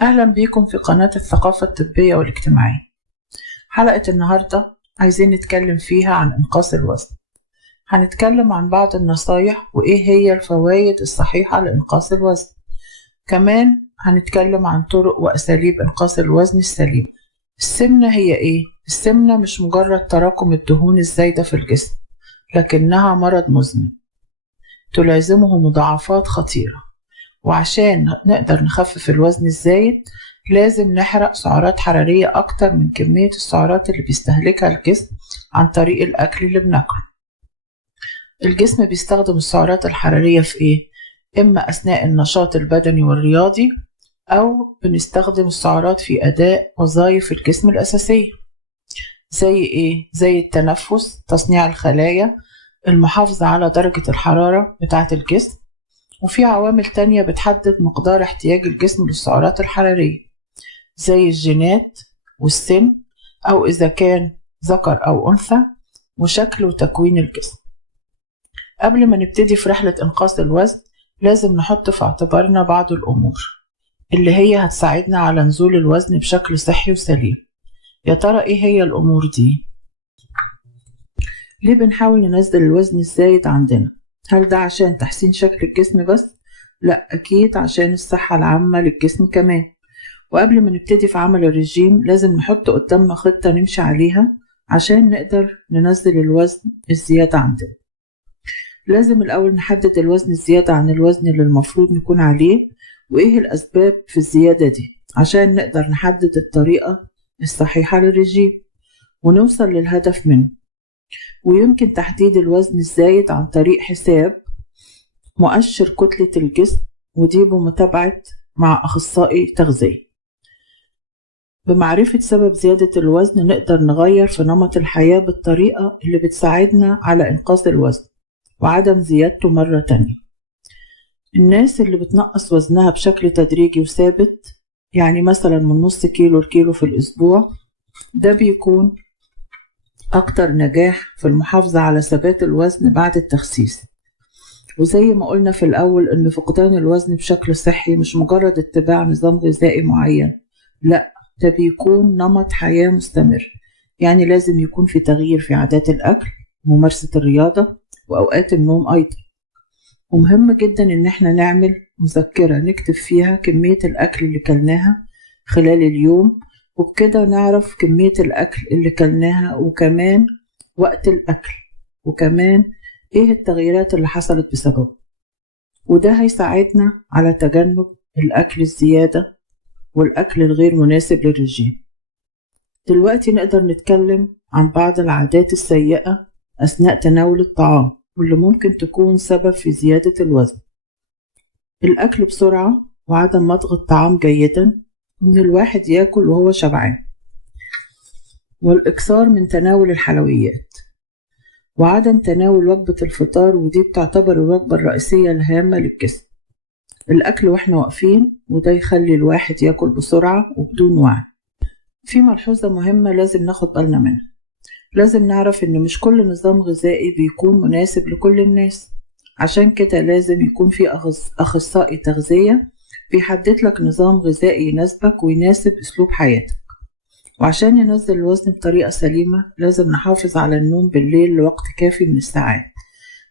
أهلا بيكم في قناة الثقافة الطبية والاجتماعية. حلقة النهاردة عايزين نتكلم فيها عن إنقاص الوزن. هنتكلم عن بعض النصايح وإيه هي الفوائد الصحيحة لإنقاص الوزن. كمان هنتكلم عن طرق وأساليب إنقاص الوزن السليم. السمنة هي إيه؟ السمنة مش مجرد تراكم الدهون الزايدة في الجسم، لكنها مرض مزمن تلازمه مضاعفات خطيرة. وعشان نقدر نخفف الوزن الزايد لازم نحرق سعرات حرارية أكتر من كمية السعرات اللي بيستهلكها الجسم عن طريق الأكل اللي بناكله. الجسم بيستخدم السعرات الحرارية في إيه؟ إما أثناء النشاط البدني والرياضي، أو بنستخدم السعرات في أداء وظائف الجسم الأساسية. زي إيه؟ زي التنفس، تصنيع الخلايا، المحافظة على درجة الحرارة بتاعة الجسم. وفي عوامل تانية بتحدد مقدار احتياج الجسم للسعرات الحرارية، زي الجينات والسن، أو إذا كان ذكر أو أنثى، وشكل وتكوين الجسم. قبل ما نبتدي في رحلة إنقاص الوزن لازم نحط في اعتبارنا بعض الأمور اللي هي هتساعدنا على نزول الوزن بشكل صحي وسليم. يا ترى إيه هي الأمور دي؟ ليه بنحاول ننزل الوزن الزايد عندنا؟ هل ده عشان تحسين شكل الجسم بس؟ لا، أكيد عشان الصحة العامة للجسم كمان. وقبل ما نبتدي في عمل الرجيم لازم نحط قدامنا خطة نمشي عليها عشان نقدر ننزل الوزن الزيادة عندنا. لازم الأول نحدد الوزن الزيادة عن الوزن اللي المفروض نكون عليه، وإيه الأسباب في الزيادة دي، عشان نقدر نحدد الطريقة الصحيحة للرجيم ونوصل للهدف منه. ويمكن تحديد الوزن الزايد عن طريق حساب مؤشر كتلة الجسم، ودي بمتابعة مع أخصائي تغذية. بمعرفة سبب زيادة الوزن نقدر نغير في نمط الحياة بالطريقة اللي بتساعدنا على إنقاص الوزن وعدم زيادته مرة تانية. الناس اللي بتنقص وزنها بشكل تدريجي وثابت، يعني مثلا من نص كيلو لكيلو في الأسبوع، ده بيكون أكتر نجاح في المحافظة على ثبات الوزن بعد التخسيس. وزي ما قلنا في الأول إن فقدان الوزن بشكل صحي مش مجرد اتباع نظام غذائي معين، لأ، ده بيكون نمط حياة مستمر. يعني لازم يكون في تغيير في عادات الأكل، ممارسة الرياضة، وأوقات النوم أيضا. ومهم جدا إن احنا نعمل مذكرة نكتب فيها كمية الأكل اللي كلناها خلال اليوم، وبكده نعرف كمية الأكل اللي كلناها، وكمان وقت الأكل، وكمان إيه التغييرات اللي حصلت بسببه. وده هيساعدنا على تجنب الأكل الزيادة والأكل الغير مناسب للرجيم. دلوقتي نقدر نتكلم عن بعض العادات السيئة أثناء تناول الطعام واللي ممكن تكون سبب في زيادة الوزن. الأكل بسرعة وعدم مضغ الطعام جيدا، إن الواحد ياكل وهو شبعان، والإكثار من تناول الحلويات، وعدم تناول وجبة الفطار، ودي بتعتبر الوجبة الرئيسية الهامة للجسم. الأكل وإحنا واقفين، وده يخلي الواحد ياكل بسرعة وبدون وعي. في ملحوظة مهمة لازم ناخد بالنا منها. لازم نعرف إن مش كل نظام غذائي بيكون مناسب لكل الناس، عشان كده لازم يكون في أخصائي تغذية بيحدد لك نظام غذائي يناسبك ويناسب أسلوب حياتك. وعشان ينزل الوزن بطريقة سليمة لازم نحافظ على النوم بالليل لوقت كافي من الساعات،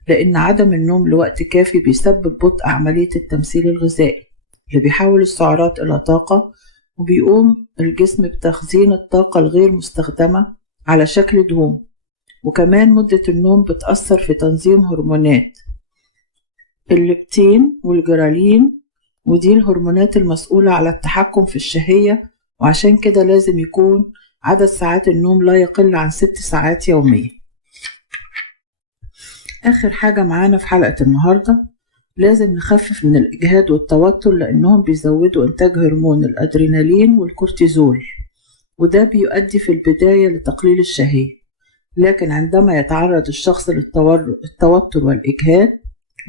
لأن عدم النوم لوقت كافي بيسبب بطء عملية التمثيل الغذائي اللي بيحول السعرات إلى طاقة، وبيقوم الجسم بتخزين الطاقة الغير مستخدمة على شكل دهون. وكمان مدة النوم بتأثر في تنظيم هرمونات الليبتين والجرالين، ودي الهرمونات المسؤولة على التحكم في الشهية. وعشان كده لازم يكون عدد ساعات النوم لا يقل عن 6 ساعات يوميا. آخر حاجة معانا في حلقة النهاردة، لازم نخفف من الإجهاد والتوتر، لأنهم بيزودوا إنتاج هرمون الأدرينالين والكورتيزول، وده بيؤدي في البداية لتقليل الشهية. لكن عندما يتعرض الشخص للتوتر والإجهاد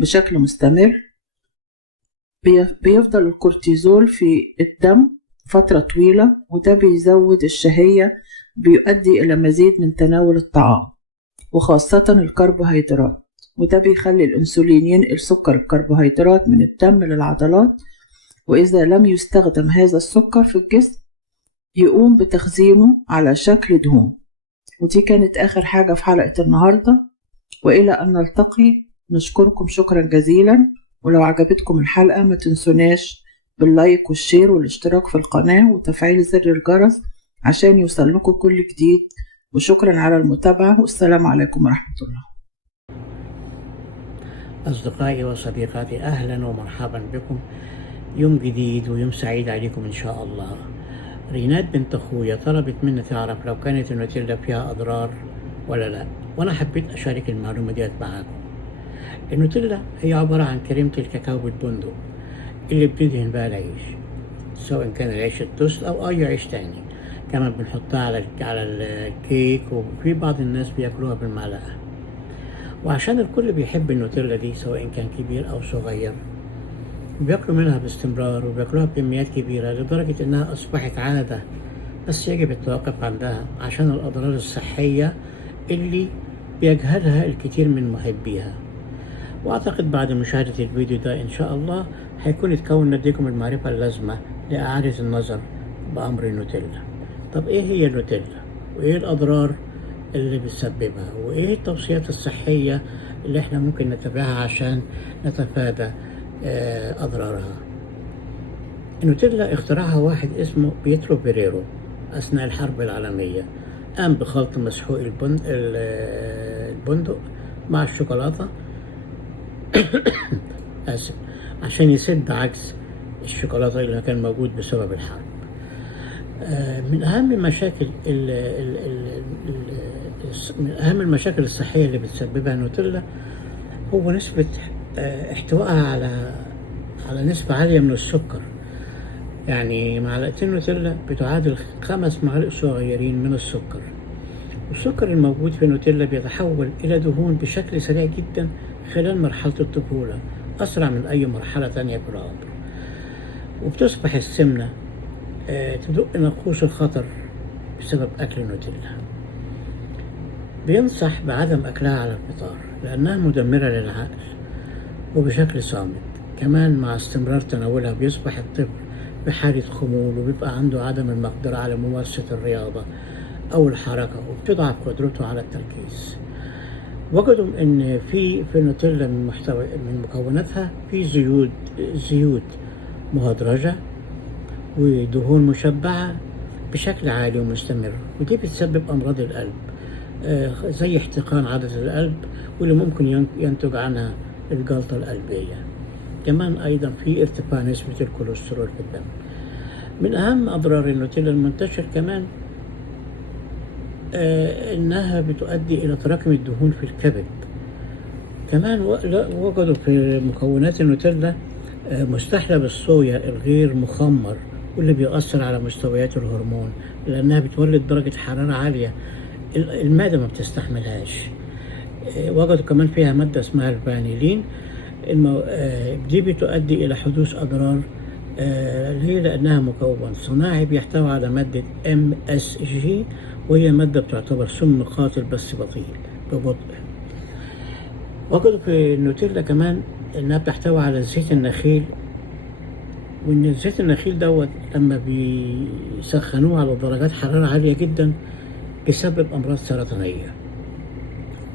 بشكل مستمر بيفضل الكورتيزول في الدم فترة طويلة، وده بيزود الشهية، بيؤدي إلى مزيد من تناول الطعام وخاصة الكربوهيدرات، وده بيخلي الأنسولين ينقل سكر الكربوهيدرات من الدم للعضلات، وإذا لم يستخدم هذا السكر في الجسم يقوم بتخزينه على شكل دهون. ودي كانت آخر حاجة في حلقة النهاردة، وإلى أن نلتقي نشكركم شكرا جزيلا. ولو عجبتكم الحلقة ما تنسوناش باللايك والشير والاشتراك في القناة وتفعيل زر الجرس عشان يوصلكم كل جديد. وشكرا على المتابعة، والسلام عليكم ورحمة الله. أصدقائي وصديقاتي، أهلا ومرحبا بكم. يوم جديد ويوم سعيد عليكم إن شاء الله. رينات بنت أخويا طلبت مني تعرف لو كانت النوتيلا فيها أضرار ولا لا، وأنا حبيت أشارك المعلومة ديت معاكم. النوتيلا هي عبارة عن كريمة الكاكاو بالبندق اللي بندهن بها العيش، سواء كان العيش التوست أو أي عيش تاني. كمان بنحطها على الكيك، وفي بعض الناس بياكلوها بالمعلقة. وعشان الكل بيحب النوتيلا دي سواء كان كبير أو صغير، بياكلوا منها باستمرار وبياكلوها بكميات كبيرة لدرجة إنها أصبحت عادة، بس يجب التوقف عندها عشان الأضرار الصحية اللي بيجهلها الكثير من محبيها. وأعتقد بعد مشاهدة الفيديو ده إن شاء الله هيكون اتكون لديكم المعرفة اللازمة لإعادة النظر بأمر النوتيلا. طب إيه هي النوتيلا؟ وإيه الأضرار اللي بتسببها؟ وإيه التوصيات الصحية اللي إحنا ممكن نتبعها عشان نتفادى أضرارها؟ النوتيلا اخترعها واحد اسمه بيترو بيريرو أثناء الحرب العالمية. قام بخلط مسحوق البندق مع الشوكولاتة آسف، عشان يسد عجز الشوكولاتة اللي كان موجود بسبب الحرب. من أهم مشاكل من أهم المشاكل الصحية اللي بتسببها النوتيلا هو نسبة احتوائها على نسبة عالية من السكر. يعني معلقتين نوتيلا بتعادل 5 معالق صغيرين من السكر. والسكر الموجود في النوتيلا بيتحول إلى دهون بشكل سريع جدا خلال مرحلة الطفولة، أسرع من أي مرحلة تانية في العمر. وبتصبح السمنة تدق ناقوس الخطر بسبب أكل النوتيلا. بينصح بعدم أكلها على الفطار لأنها مدمرة للعقل وبشكل صامت. كمان مع استمرار تناولها بيصبح الطفل بحالة خمول، وبيبقى عنده عدم المقدرة على ممارسة الرياضة أو الحركة، وبتضعف قدرته على التركيز. وجدوا إن في النوتيلا من مكوناتها في زيوت مهدرجة ودهون مشبعة بشكل عالي ومستمر، ودي بتسبب أمراض القلب زي احتقان عضلة القلب، واللي ممكن ينتج عنها الجلطة القلبية. كمان أيضا في ارتفاع نسبة الكوليسترول في الدم. من أهم أضرار النوتيلا المنتشر كمان إنها بتؤدي إلى تراكم الدهون في الكبد. كمان وجدوا في مكونات النوتيلا مستحلى بالصويا الغير مخمر، واللي بيؤثر على مستويات الهرمون لأنها بتولد درجة حرارة عالية المعدة ما بتستحملهاش. وجدوا كمان فيها مادة اسمها الفانيلين. دي بتؤدي إلى حدوث أضرار ليه؟ لأنها مكون صناعي بيحتوي على مادة MSG، وهي مادة بتعتبر سم قاتل بس ببطء. وجدوا في النوتيلا كمان إنها بتحتوي على زيت النخيل، وإن زيت النخيل دوت لما بيسخنوه على درجات حرارة عالية جدا بيسبب أمراض سرطانية.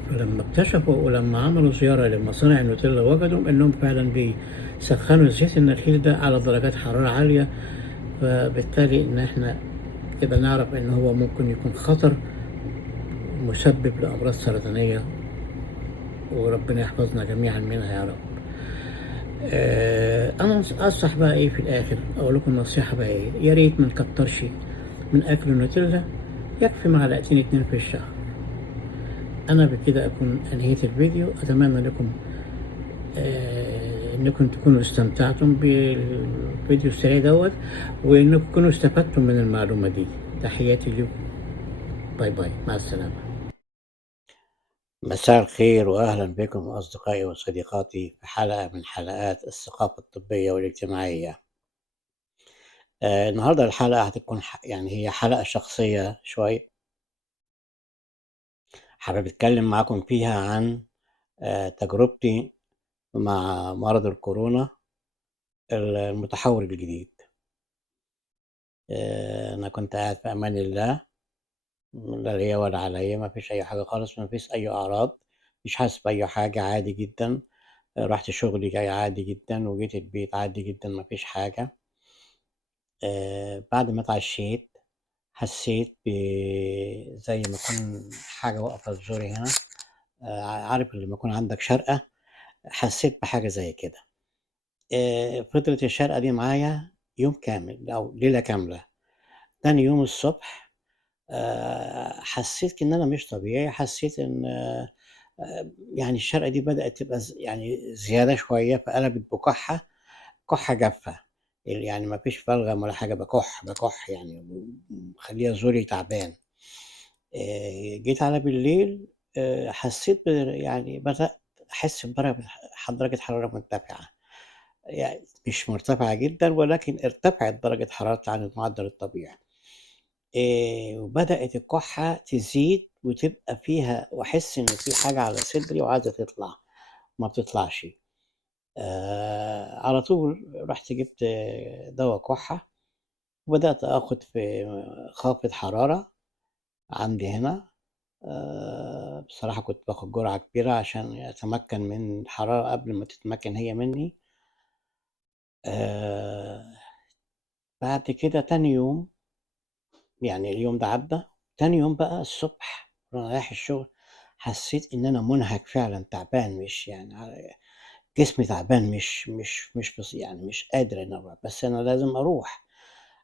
فلما اكتشفوا ولما عملوا زيارة لمصانع النوتيلا وجدوا إنهم فعلا بيسخنوا زيت النخيل ده على درجات حرارة عالية. فبالتالي إن إحنا كده نعرف إن هو ممكن يكون خطر مسبب لأمراض سرطانية، وربنا يحفظنا جميعا منها يا رب. أنا أنصح بقى إيه في الآخر، أقول لكم نصيحة بقى إيه: يا ريت ما نكترش من أكل النوتيلا، يكفي معلقتين 2 في الشهر. أنا بكده أكون أنهيت الفيديو. أتمنى لكم إنكم تكونوا استمتعتم بالفيديو السريع دوت، وإنكم تكونوا استفدتم من المعلومة دي. تحياتي لكم، باي باي، مع السلامة. مساء الخير وأهلا بكم أصدقائي وصديقاتي في حلقة من حلقات الثقافة الطبية والاجتماعية. النهاردة الحلقة هتكون يعني هي حلقة شخصية شوي، حابب أتكلم معاكم فيها عن تجربتي مع مرض الكورونا المتحور الجديد. أنا كنت قاعد في أمان الله، لا ليا ولا عليا، ما فيش أي حاجة خالص، ما فيش أي أعراض، مش حاسس بأي حاجة، عادي جدًا. رُحت شغلي جاي عادي جدًا، وجيت البيت عادي جدًا، ما فيش حاجة. بعد ما اتعشيت حسيت زي ما يكون حاجة واقفة في زوري هنا. عارف لمّا يكون عندك شرقة، حسيت بحاجة زي كده. فضلت الشرقة دي معايا يوم كامل أو ليلة كاملة. تاني يوم الصبح حسيت إن أنا مش طبيعي، حسيت إن يعني الشرقة دي بدأت تبقى يعني زيادة شوية، فقلبت بكحة، كحة جافة. يعني ما فيش بلغم ولا حاجة، باكح يعني، مخلّية زوري تعبان. جيت على بالليل، حسيت يعني بدأت أحس درجة حرارة مرتفعة. يعني مش مرتفعة جدًا، ولكن ارتفعت درجة حرارتي عن المعدل الطبيعي. وبدأت الكحة تزيد وتبقى فيها، وأحس إن في حاجة على صدري وعايزة تطلع، ما بتطلعش. على طول رُحت جِبت دوا كحة، وبدأت آخُد في خافض حرارة عندي هنا. بصراحة كنت باخُد جرعة كبيرة عشان أتمكّن من الحرارة قبل ما تتمكّن هي منّي. آآ بعد كده تاني يوم، يعني اليوم ده عدّى، تاني يوم بقى الصبح وأنا رايح الشغل، حسّيت إن أنا مُنهَك فعلًا، تعبان، مش يعني جسمي تعبان، مش يعني مش قادر إن أروح، بس أنا لازم أروح.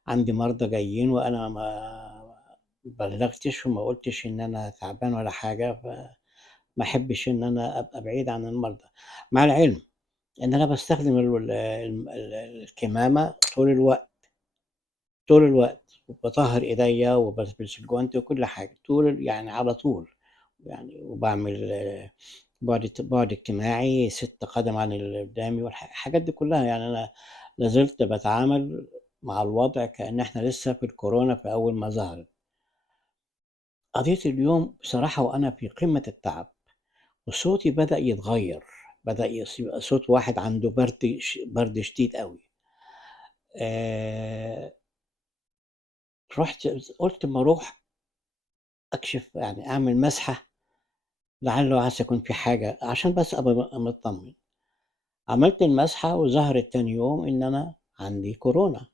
عندي مرضى جايين وأنا ما بلّغتش وما قُلتش إن أنا تعبان ولا حاجة، ما أحبّش إن أنا أبقى بعيد عن المرضى. مع العلم إن أنا باستخدم الكمامة طول الوقت، وباطهّر إيديّا وبالبس الجوانتي وكل حاجة، يعني على طول. يعني وباعمل بُعد اجتماعي 6 قدم عن اللي قدّامي، الحاجات دي كلّها. يعني أنا لا زلت باتعامل مع الوضع كإن إحنا لسه في الكورونا في أول ما ظهرت. قضيت اليوم بصراحة وأنا في قمة التعب، وصوتي بدأ يتغيّر، بدأ يبقى صوت واحد عنده برد شديد أوي. آآ قُلت أمّا أروح أكشف، يعني أعمل مسحة، لعل وعسى يكون في حاجة، عشان بس أبقى متطمن. عملت المسحة وظهرت تاني يوم إن أنا عندي كورونا.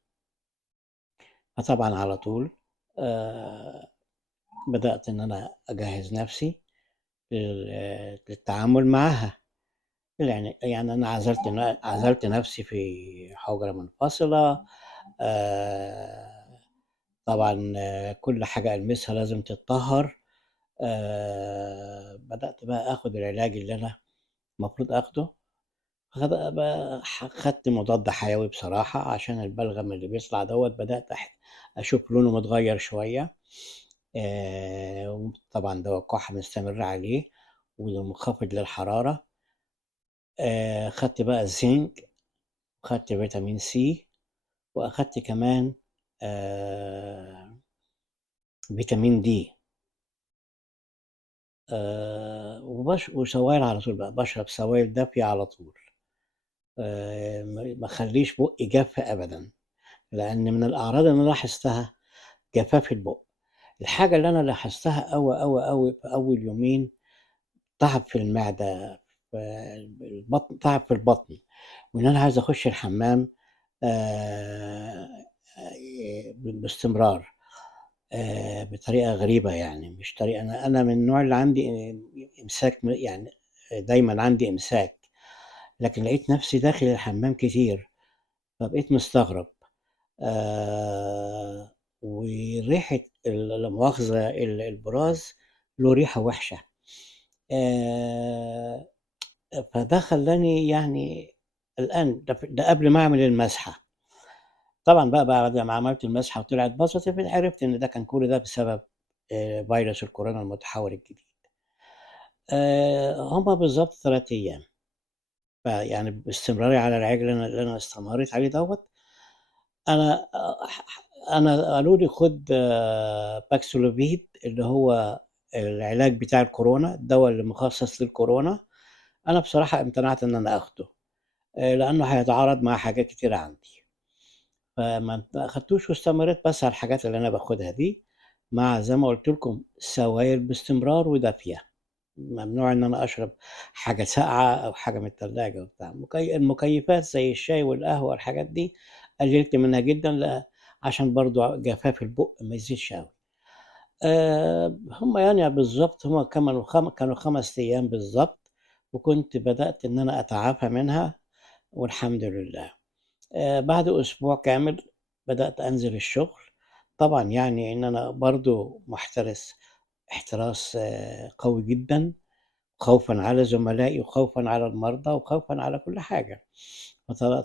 فطبعًا على طول آآ بدأت إن أنا أجهّز نَفْسي للتعامل معاها. يعني أنا عزلت نَفْسي في حُجرة منفصلة. طبعًا كل حاجة ألمسها لازم تتطهّر. بدأت بقى آخُد العلاج اللي أنا المفروض آخده. خدت مضاد حيوي بصراحة عشان البلغم اللي بيطلع دوّة، بدأت أشوف لونه متغيّر شوية. وطبعًا دوا الكحة مستمر عليه ومنخفض للحرارة. خدت بقى الزنك، وخدت فيتامين C، وأخدت كمان آآ فيتامين D. وسوائل على طول بقى، باشرب سوائل دافية على طول. ما اخلّيش بُقّي جاف أبدًا، لإن من الأعراض اللي أنا لاحظتها جفاف البُق. الحاجة اللي أنا لاحظتها أوي في أول يومين، تعب في المعدة، في البطن، تعب في البطن، وإن أنا عايز أخُش الحمّام باستمرار، بطريقة غريبة يعني، مش طريقة. أنا من النوع اللي عندي إمساك، يعني دايمًا عندي إمساك، لكن لقيت نَفْسي داخل الحمّام كتير، فبقيت مستغرب. آآ وريحة لا مؤاخذة البراز له ريحة وِحشة. آآ فده خلّاني يعني قلقان، ده قبل ما أعمل المسحة. طبعًا بقى بعد ما عملت المسحة وطلعت positive، عرفت إن ده كان كل ده بسبب فيروس الكورونا المتحوّر الجديد. هم بالضبط 3 أيام، فيعني باستمراري على العلاج اللي أنا استمريت عليه دوّة. أنا أنا قالوا لي خُد Paxlovid، اللي هو العلاج بتاع الكورونا، الدوا اللي مخصص للكورونا. أنا بصراحة امتنعت إن أنا آخده. لأنه هيتعارض مع حاجات كتيرة عندي. فما أخدتوش واستمريت بس على الحاجات اللي أنا باخدها دي، مع زي ما قُلت لكم سوائل باستمرار ودافية. ممنوع إن أنا أشرب حاجة ساقعة أو حاجة من التلاجة وبتاع. المكيفات زي الشاي والقهوة والحاجات دي قللت منها جدًا، عشان برضه جفاف البُق ما يزيدش أوي. هم يعني بالضبط هم كانوا 5 أيام بالضبط، وكنت بدأت إن أنا أتعافى منها والحمد لله. بعد أسبوع كامل بدأت أنزل الشغل. طبعًا يعني إن أنا برضه محترس احتراس قوي جدًا، خوفًا على زملائي وخوفًا على المرضى وخوفًا على كل حاجة.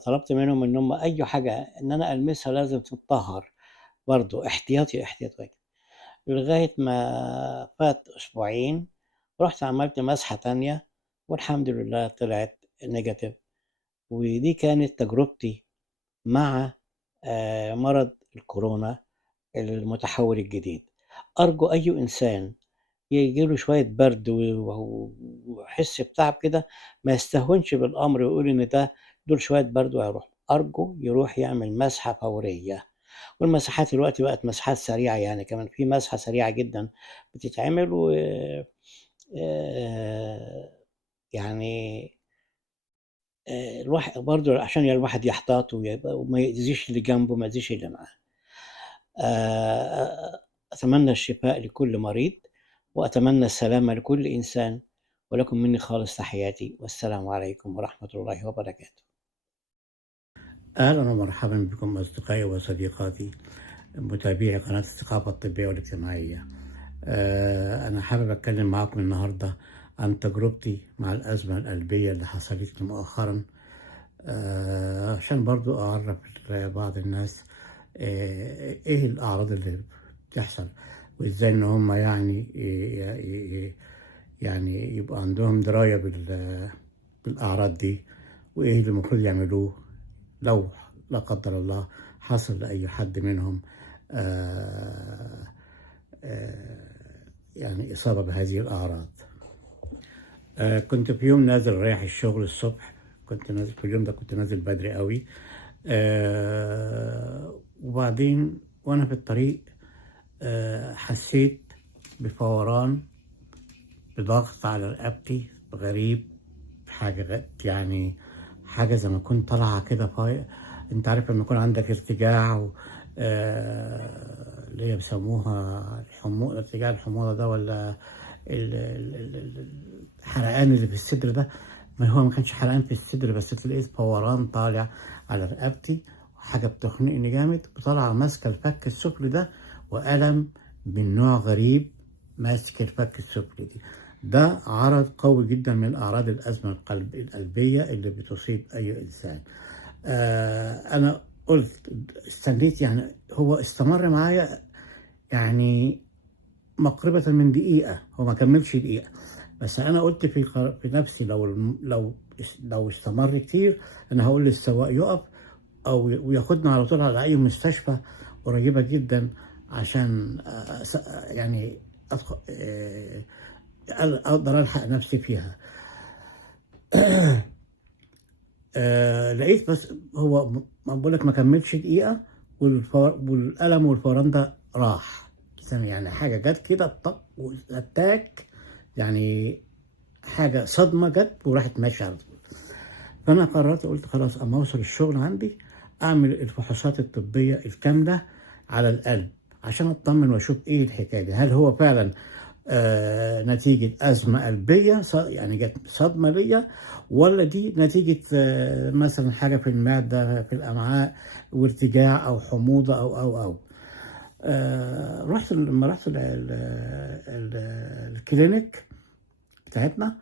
طلبت منهم إن هم أي حاجة إن أنا ألمسها لازم تتطهّر، برضه احتياطي، احتياطي. لغاية ما فات أسبوعين، رُحت عملت مسحة تانية والحمد لله طلعت negative. ودي كانت تجربتي مع مرض الكورونا المتحوّل الجديد. أرجو أي إنسان ييجي له شوية برد ويحس بتعب كده، ما يستهونش بالأمر ويقول إن دول شوية برد وهيروحوا. أرجو يروح يعمل مسحة فورية. والمساحات دلوقتي بقت مساحات سريعة، يعني كمان في مسحة سريعة جدًا بتتعمل آآ يعني برضه عشان الواحد يحتاط وما يأذيش اللي جنبه، ما يأذيش اللي معاه. أتمنى الشفاء لكل مريض، وأتمنى السلامة لكل إنسان، ولكم مني خالص تحياتي، والسلام عليكم ورحمة الله وبركاته. أهلا ومرحبا بكم أصدقائي وصديقاتي متابعي قناة الثقافة الطبية والاجتماعية. أنا حابب أتكلم معاكم النهاردة عن تجربتي مع الأزمة القلبية اللي حصلت لي مؤخرا، عشان برضو أعرف بعض الناس إيه الأعراض اللي بتحصل، وإزاي إن هم يعني يعني يبقى عندهم دراية بالأعراض دي، وإيه اللي المفروض يعملوه لو لا قدر الله حصل لأي حد منهم آه، آه، يعني إصابة بهذه الأعراض. كنت في يوم نازل رايح الشغل الصبح، كنت نازل في اليوم ده، كنت نازل بدري قوي. وبعدين وأنا في الطريق حسيت بفوران، بضغط على رقبتي غريب، يعني حاجة زي ما كنت طالعة كده فايق. انت عارف لما يكون عندك ارتجاع اللي هي بيسموها ارتجاع الحموضة ده، ولا الحرقان اللي في الصدر ده. ما هو ما كانش حرقان في الصدر، بس تلاقيه فوران طالع على رقبتي، وحاجة بتخنقني جامد، وطالعة ماسكة الفك السفلي ده، وألم من نوع غريب ماسك الفك السفلي دي. ده عرض قوي جدا من أعراض الأزمة القلبية اللي بتصيب أي إنسان. أنا قلت استنيت، يعني هو استمر معايا يعني مقربة من دقيقة، هو ما كملش دقيقة. بس أنا قلت في نفسي، لو استمر كتير أنا هقول للسواق يقف، أو وياخدنا على طول على أي مستشفى قريبة جدا، عشان يعني أدخل أقدر ألحق نفسي فيها. لقيت بس هو ما بقول لك ما كملش دقيقة، والألم والفوران ده راح. يعني حاجة جت كده طق واتاك، يعني حاجة صدمة جت وراحت ماشية على طول. فأنا قررت، قلت خلاص أما أوصل الشغل عندي أعمل الفحوصات الطبية الكاملة على القلب، عشان أطمن وأشوف إيه الحكاية دي. هل هو فعلا نتيجة أزمة قلبية، يعني جت صدمة ليا، ولا دي نتيجة مثلا حاجة في المعدة في الأمعاء وارتجاع أو حموضة أو لما رحت الكلينيك بتاعتنا،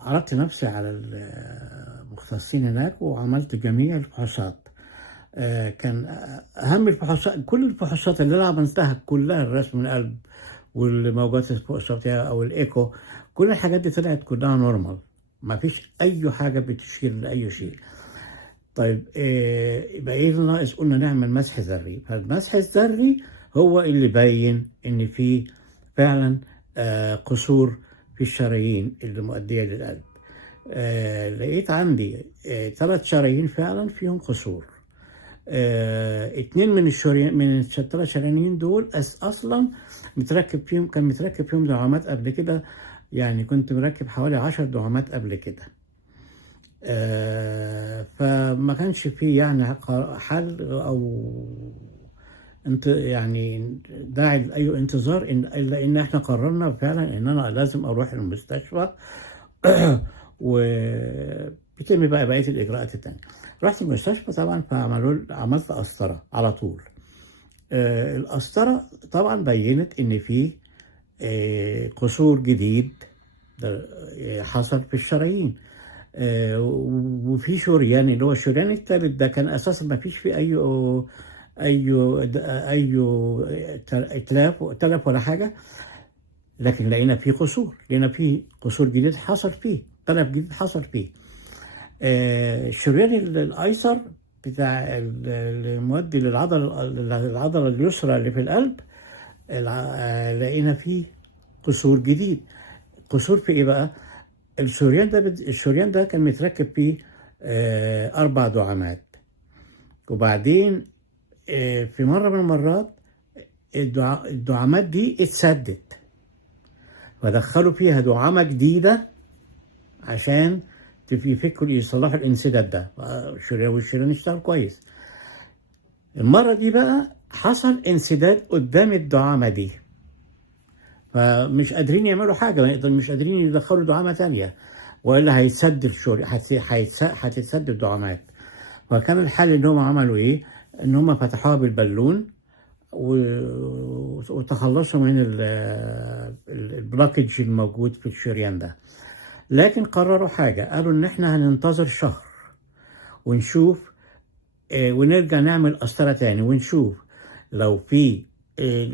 عرضت نفسي على المختصين هناك وعملت جميع الفحوصات. كان أهم الفحوصات، كل الفحوصات اللي أنا عملتها كلها، الرسم القلب والموجات الفوق الصوتية أو الإيكو، كل الحاجات دي طلعت كلها نورمال، ما فيش أي حاجة بتشير لأي شيء. طيب يبقى إيه اللي ناقص؟ قلنا نعمل مسح ذري. فالمسح الذري هو اللي بين إن في فعلا قصور في الشرايين اللي مؤدية للقلب. لقيت عندي 3 شرايين فعلا فيهم قصور. 2 من الشريان من ال3 شرايين دول اصلا كان متركب فيهم دعامات قبل كده، يعني كنت مركب حوالي 10 دعامات قبل كده. فما كانش فيه يعني حل او انت يعني داعي لاي انتظار، الا ان احنا قررنا فعلا ان انا لازم اروح المستشفى وبيتم بقى بقيه الاجراءات التانيه. رحت المستشفى طبعا، عملت قسطره على طول. القسطره طبعا بينت ان في قصور جديد حصل في الشرايين. وفي شريان اللي هو الشريان الثالث ده كان اساسا ما فيش فيه اي تلف ولا حاجه، لكن لقينا فيه قصور جديد حصل فيه، تلف جديد حصل فيه. الشريان الايسر بتاع المؤدي للعضله اليسرى اللي في القلب، لقينا فيه قصور جديد. قصور في ايه بقى؟ الشريان ده كان متركب فيه 4 دعامات، وبعدين في مرة من المرات الدعامات دي اتسدت، فدخلوا فيها دعامة جديدة عشان يفكوا يصلحوا الانسداد ده، والشريان اشتغل كويس. المرة دي بقى حصل انسداد قدام الدعامة دي، فمش قادرين يعملوا حاجة، مش قادرين يدخلوا دعامة تانية، وإلا هيتسد هتتسد الدعامات. فكان الحل إن هم عملوا إيه؟ إن هم فتحوها بالبالون وتخلصوا من البلوكج الموجود في الشريان ده. لكن قرروا حاجة، قالوا إن إحنا هننتظر شهر ونشوف، ونرجع نعمل قسطرة تاني ونشوف لو في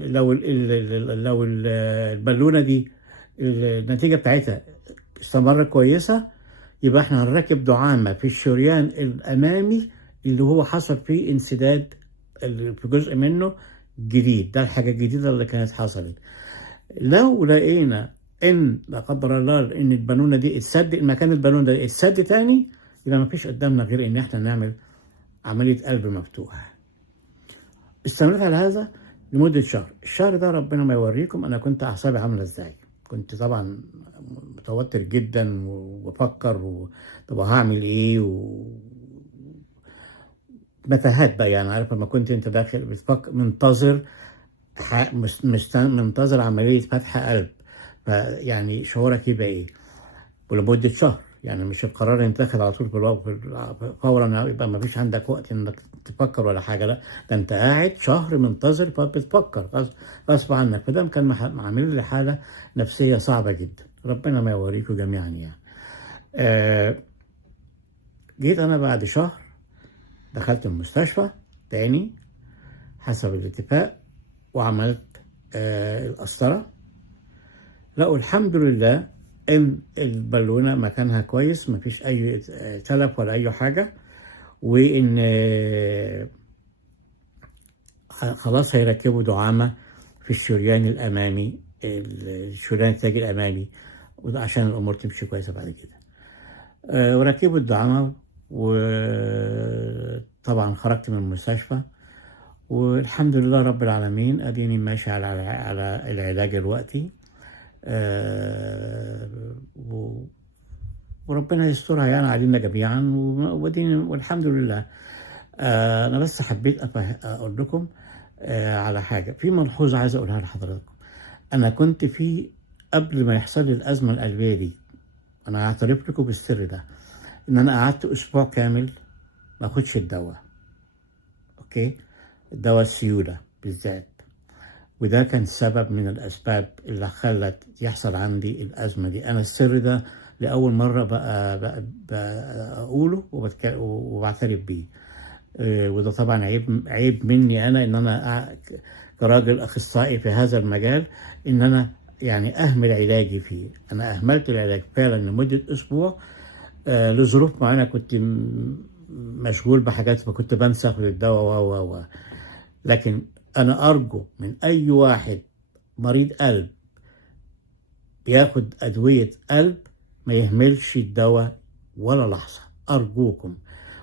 لو البالونة دي النتيجة بتاعتها استمرت كويسة، يبقى احنا هنركب دعامة في الشريان الأمامي اللي هو حصل فيه انسداد في جزء منه جديد. ده الحاجة الجديدة اللي كانت حصلت. لو لقينا ان لا قدر الله ان البالونة دي مكان البالونة دي اتسد تاني، يبقى مفيش قدامنا غير ان احنا نعمل عملية قلب مفتوح. استمرت على هذا لمدة شهر. الشهر ده ربنا ما يوريكم انا كنت اعصابي عاملة ازاي. كنت طبعا متوتر جدا وبفكر طب هعمل ايه متاهات بقى، يعني عارف لما كنت انت داخل بتفكر منتظر منتظر عملية فتح قلب، فيعني شعورك يبقى ايه؟ ولمدة شهر، يعني مش القرار ينتخذ على طول فورا، يبقى ما فيش عندك وقت انك تفكر ولا حاجة، لا ده انت قاعد شهر منتظر فبتفكر غصب عنك. فده كان عامل لي حالة نفسية صعبة جدا. ربنا ما يوريكم جميعا يعني. جيت انا بعد شهر دخلت المستشفى تاني حسب الاتفاق، وعملت القسطرة. لقوا الحمد لله ان البالونة مكانها كويس، مفيش اي تلف ولا اي حاجة، وان خلاص هيركبوا دعامة في الشريان الامامي، الشريان التاجي الامامي، عشان الامور تمشي كويسة بعد كده. وركبوا الدعامة، وطبعا خرجت من المستشفى والحمد لله رب العالمين. اديني ماشي على العلاج الوقتي، وربنا يسترها يعني علينا جميعا، والحمد لله. انا بس حبيت اقول لكم على حاجه، في ملحوظه عايز اقولها لحضراتكم. انا كنت قبل ما يحصل لي الازمه القلبيه دي، انا هعترف لكم بالسر ده، ان انا قعدت اسبوع كامل ما اخدش الدواء. اوكي، دواء السيوله بالذات، وده كان سبب من الأسباب اللي خلت يحصل عندي الأزمة دي. أنا السر ده لأول مرة بقى أقوله وبعترف بيه. وده طبعا عيب مني أنا، إن أنا كراجل أخصائي في هذا المجال، إن أنا يعني أهمل علاجي فيه. أنا أهملت العلاج فعلا لمدة أسبوع لظروف معينة. كنت مشغول بحاجات، فكنت بنسى للدواء لكن أنا أرجو من أي واحد مريض قلب بياخد أدوية قلب ما يهملش الدواء ولا لحظة أرجوكم.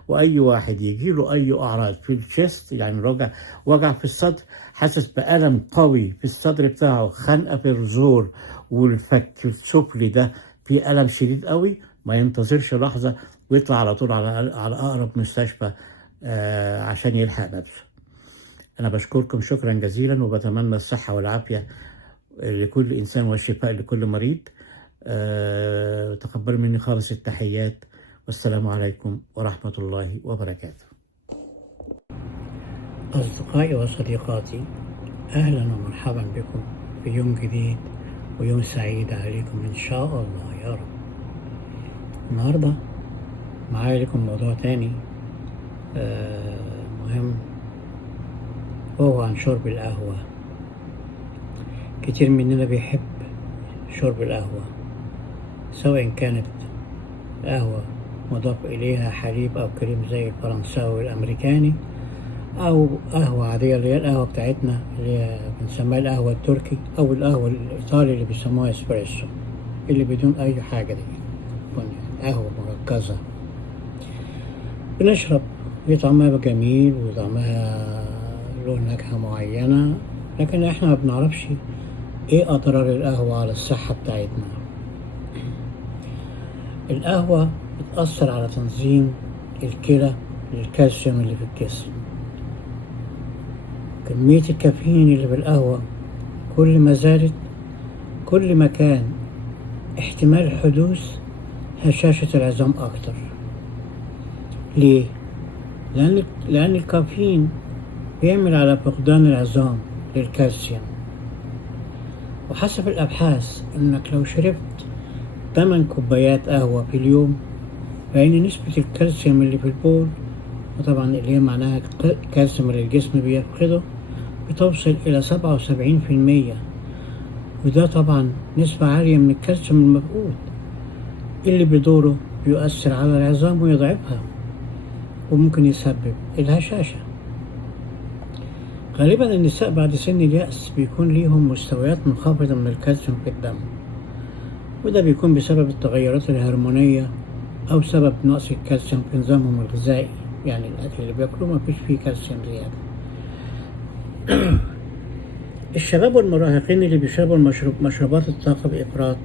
وأي واحد يجيله أي أعراض في الشيست، يعني وجع في الصدر، حاسس بألم قوي في الصدر بتاعه، خنقة في الزور والفك السفلي ده في ألم شديد قوي، ما ينتظرش لحظة ويطلع على طول على أقرب مستشفى عشان يلحق نفسه. أنا بشكركم شكرا جزيلا، وبتمنى الصحة والعافية لكل إنسان والشفاء لكل مريض. تقبلوا مني خالص التحيات، والسلام عليكم ورحمة الله وبركاته. أصدقائي وصديقاتي، أهلا ومرحبا بكم في يوم جديد ويوم سعيد عليكم إن شاء الله يا رب. النهاردة معايا لكم موضوع تاني مهم، وهو عن شرب القهوة. كتير مننا بيحب شرب القهوة، سواء كانت قهوة مضاف إليها حليب أو كريم زي الفرنساوي والأمريكاني، أو قهوة عادية اللي هي القهوة بتاعتنا اللي هي بنسميها القهوة التركي، أو القهوة الإيطالي اللي بيسموها إسبريسو اللي بدون أي حاجة، دي قهوة مركزة بنشرب. هي طعمها جميل وطعمها له نكهة معينة، لكن احنا ما بنعرفش ايه أضرار القهوة على الصحة بتاعتنا. القهوة بتأثر على تنظيم الكلى للكالسيوم اللي في الجسم. كمية الكافيين اللي في القهوة كل ما زادت، كل ما كان احتمال حدوث هشاشة العظام أكتر. ليه؟ لأن الكافيين بيعمل على فقدان العظام للكالسيوم. وحسب الأبحاث إنك لو شربت 8 كوبايات قهوة في اليوم، فإن نسبة الكالسيوم اللي في البول، وطبعا اللي هي معناها الكالسيوم اللي الجسم بيفقده، بتوصل إلى 77%. وده طبعا نسبة عالية من الكالسيوم المفقود، اللي بدوره بيؤثر على العظام ويضعفها، وممكن يسبب الهشاشة. غالبا النساء بعد سن اليأس بيكون ليهم مستويات منخفضة من الكالسيوم في الدم، وده بيكون بسبب التغيرات الهرمونية أو سبب نقص الكالسيوم في نظامهم الغذائي، يعني الأكل اللي بياكلوه مفيش فيه كالسيوم زيادة. الشباب والمراهقين اللي بيشربوا مشروبات الطاقة بإفراط،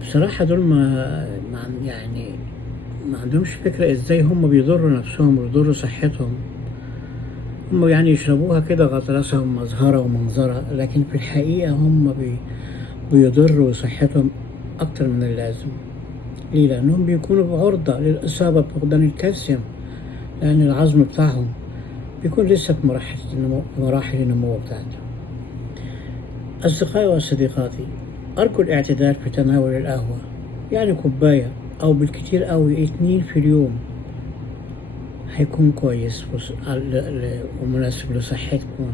بصراحة دول يعني ما عندهمش فكرة ازاي هم بيضروا نفسهم ويضروا صحتهم. هم يعني يشربوها كده غطرسة ومظهرة ومنظرة، لكن في الحقيقة هم بيضروا صحتهم أكتر من اللازم. ليه؟ لأنهم بيكونوا بعرضة للإصابة بفقدان الكالسيوم، لأن العظم بتاعهم بيكون لسه في مراحل النمو بتاعته. أصدقائي وصديقاتي، أرجو الاعتدال في تناول القهوة، يعني كوباية أو بالكتير قوي 2 في اليوم هيكون كويس ومناسب لصحتكم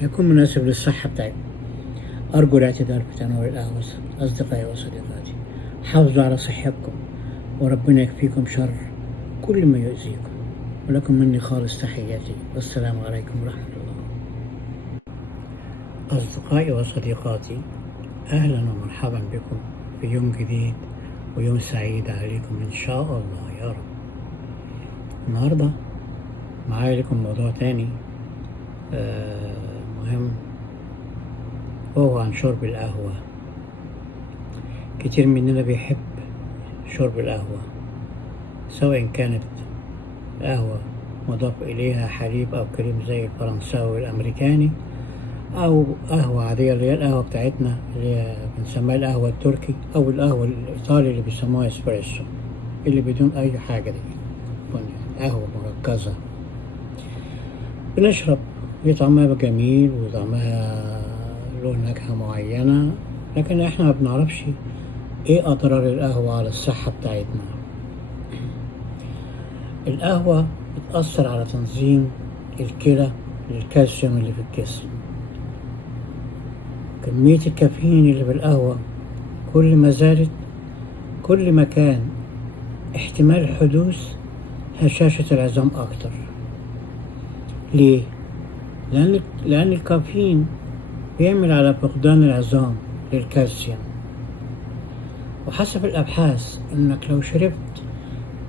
هيكون مناسب للصحة بتاعتكم. أرجو الاعتدال في تناول القهوة. أصدقائي وصديقاتي، حافظوا على صحتكم، وربنا يكفيكم شر كل ما يؤذيكم. ولكم مني خالص تحياتي، والسلام عليكم ورحمة الله. أصدقائي وصديقاتي، أهلا ومرحبا بكم في يوم جديد ويوم سعيد عليكم إن شاء الله يا رب. النهاردة معايا لكم موضوع تاني مهم، وهو عن شرب القهوة. كتير مننا بيحب شرب القهوة، سواء كانت قهوة مضاف إليها حليب أو كريم زي الفرنساوي والأمريكاني، أو قهوة عادية اللي هي القهوة بتاعتنا اللي هي بنسميها القهوة التركي، أو القهوة الإيطالي اللي بيسموها إسبريسو اللي بدون أي حاجة، دي قهوة مركزة بنشرب. هي طعمها جميل وطعمها له نكهة معينة، لكن احنا ما بنعرفش ايه أضرار القهوة على الصحة بتاعتنا. القهوة بتأثر على تنظيم الكلى للكالسيوم اللي في الجسم. كمية الكافيين اللي في القهوة كل ما زادت، كل ما كان احتمال حدوث هشاشة العظام أكتر. ليه؟ لأن الكافيين بيعمل على فقدان العظام للكالسيوم. وحسب الأبحاث إنك لو شربت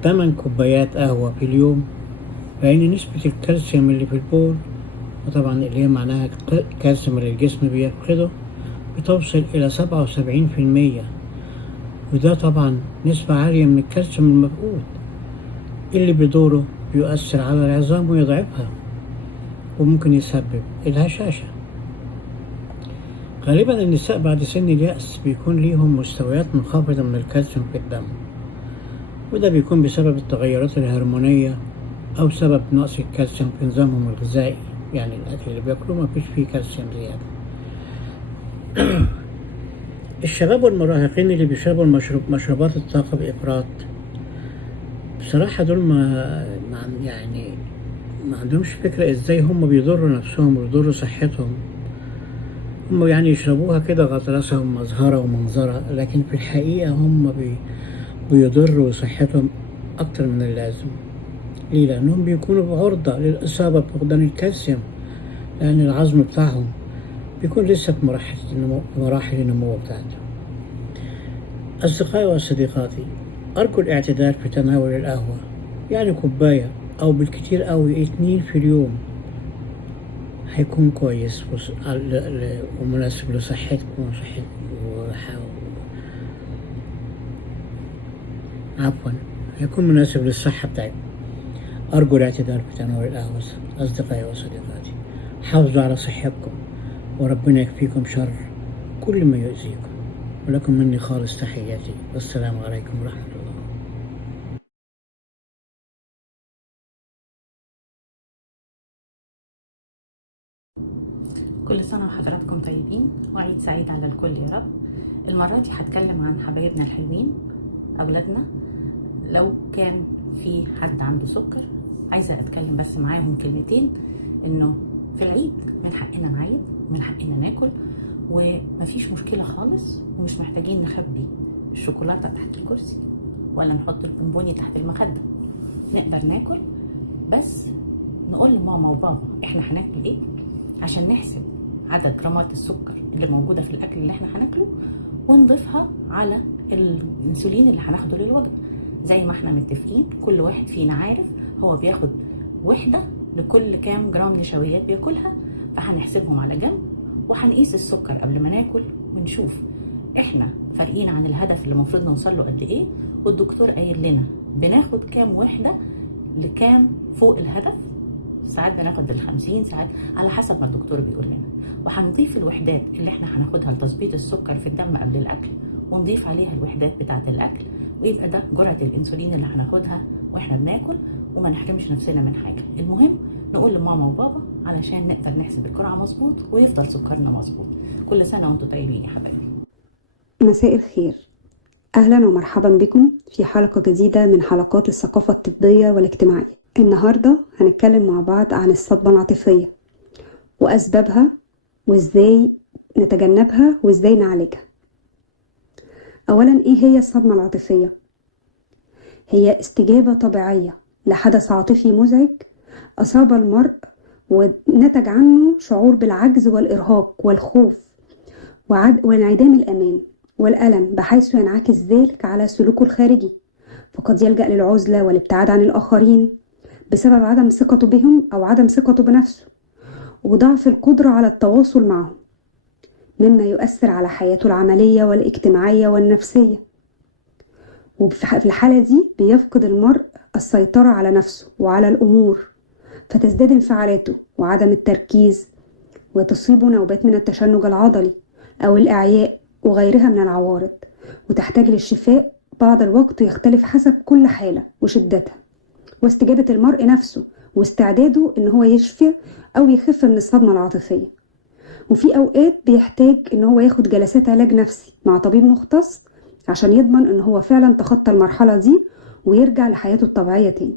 8 كوبايات قهوة في اليوم، فإن نسبة الكالسيوم اللي في البول، وطبعا اللي هي معناها الكالسيوم اللي الجسم بيفقده، بتوصل إلى 77%. وده طبعا نسبة عالية من الكالسيوم المفقود، اللي بدوره بيؤثر على العظام ويضعفها، وممكن يسبب الهشاشة. غالبا النساء بعد سن اليأس بيكون ليهم مستويات منخفضة من الكالسيوم في الدم، وده بيكون بسبب التغيرات الهرمونية أو سبب نقص الكالسيوم في نظامهم الغذائي، يعني الأكل اللي بياكلوه مفيش فيه كالسيوم زيادة. الشباب والمراهقين اللي بيشربوا مشروبات الطاقة بإفراط، بصراحة دول يعني ما عندهمش فكرة ازاي هم بيضروا نفسهم ويضروا صحتهم. هم يعني يشربوها كده غطرسة ومظهرة ومنظرة، لكن في الحقيقة هم بيضروا صحتهم أكتر من اللازم. ليه؟ لأنهم بيكونوا بعرضة للإصابة بفقدان الكالسيوم، لأن العظم بتاعهم بيكون لسه في مراحل النمو بتاعته. أصدقائي وصديقاتي، أرجو الاعتدال في تناول القهوة، يعني كوباية أو بالكتير أوي 2 في اليوم، هيكون كويس ومناسب لصحتكم عفوا، هيكون مناسب للصحة بتاعتكم. أرجو الاعتدال في تناول القهوة أصدقائي وصديقاتي. حافظوا على صحتكم، وربنا يكفيكم شر كل ما يؤذيكم. ولكم مني خالص تحياتي، والسلام عليكم ورحمة الله. كل سنة وحضراتكم طيبين، وعيد سعيد على الكل يا رب. المرة دي هتكلم عن حبايبنا الحلوين، أولادنا. لو كان في حد عنده سكر، عايزة أتكلم بس معاهم كلمتين، إنه في العيد من حقنا نعيد، من حقنا ناكل، ومفيش مشكلة خالص، ومش محتاجين نخبي الشوكولاتة تحت الكرسي ولا نحط البونبوني تحت المخدة. نقدر ناكل، بس نقول لماما وبابا احنا هناكل ايه، عشان نحسب عدد جرامات السكر اللي موجودة في الأكل اللي احنا هناكله، ونضيفها على الانسولين اللي هناخده للوجبة. زي ما احنا متفقين، كل واحد فينا عارف هو بياخد وحدة لكل كام جرام نشويات بياكلها، فهنحسبهم على جنب، وهنقيس السكر قبل ما ناكل، ونشوف احنا فارقين عن الهدف اللي المفروض نوصل له قد ايه. والدكتور قايل لنا بناخد كام وحدة لكام فوق الهدف. ساعات بناخد 50، ساعات على حسب ما الدكتور بيقول لنا. وهنضيف الوحدات اللي احنا هناخدها لتظبيط السكر في الدم قبل الاكل، ونضيف عليها الوحدات بتاعه الاكل، ويبقى ده جرعه الانسولين اللي هناخدها واحنا بناكل، وما نحرمش نفسنا من حاجه. المهم نقول لماما وبابا علشان نقدر نحسب الجرعه مظبوط، ويفضل سكرنا مظبوط. كل سنه وانتم طيبين يا حبايبي. مساء الخير، أهلا ومرحبا بكم في حلقة جديدة من حلقات الثقافة الطبية والاجتماعية. النهاردة هنتكلم مع بعض عن الصدمة العاطفية وأسبابها، وإزاي نتجنبها وإزاي نعالجها. أولا، إيه هي الصدمة العاطفية؟ هي استجابة طبيعية لحدث عاطفي مزعج أصاب المرء، ونتج عنه شعور بالعجز والإرهاق والخوف وانعدام الأمان والألم، بحيث ينعكس ذلك على سلوكه الخارجي، فقد يلجأ للعزلة والابتعاد عن الآخرين بسبب عدم ثقته بهم أو عدم ثقته بنفسه، وضعف القدرة على التواصل معهم، مما يؤثر على حياته العملية والاجتماعية والنفسية. وفي الحالة دي بيفقد المرء السيطرة على نفسه وعلى الأمور، فتزداد انفعالاته وعدم التركيز، وتصيبه نوبات من التشنج العضلي أو الإعياء وغيرها من العوارض، وتحتاج للشفاء بعض الوقت، يختلف حسب كل حالة وشدتها واستجابة المرء نفسه واستعداده إن هو يشفي أو يخف من الصدمة العاطفية. وفي أوقات بيحتاج إن هو ياخد جلسات علاج نفسي مع طبيب مختص عشان يضمن إن هو فعلا تخطى المرحلة دي ويرجع لحياته الطبيعية تاني.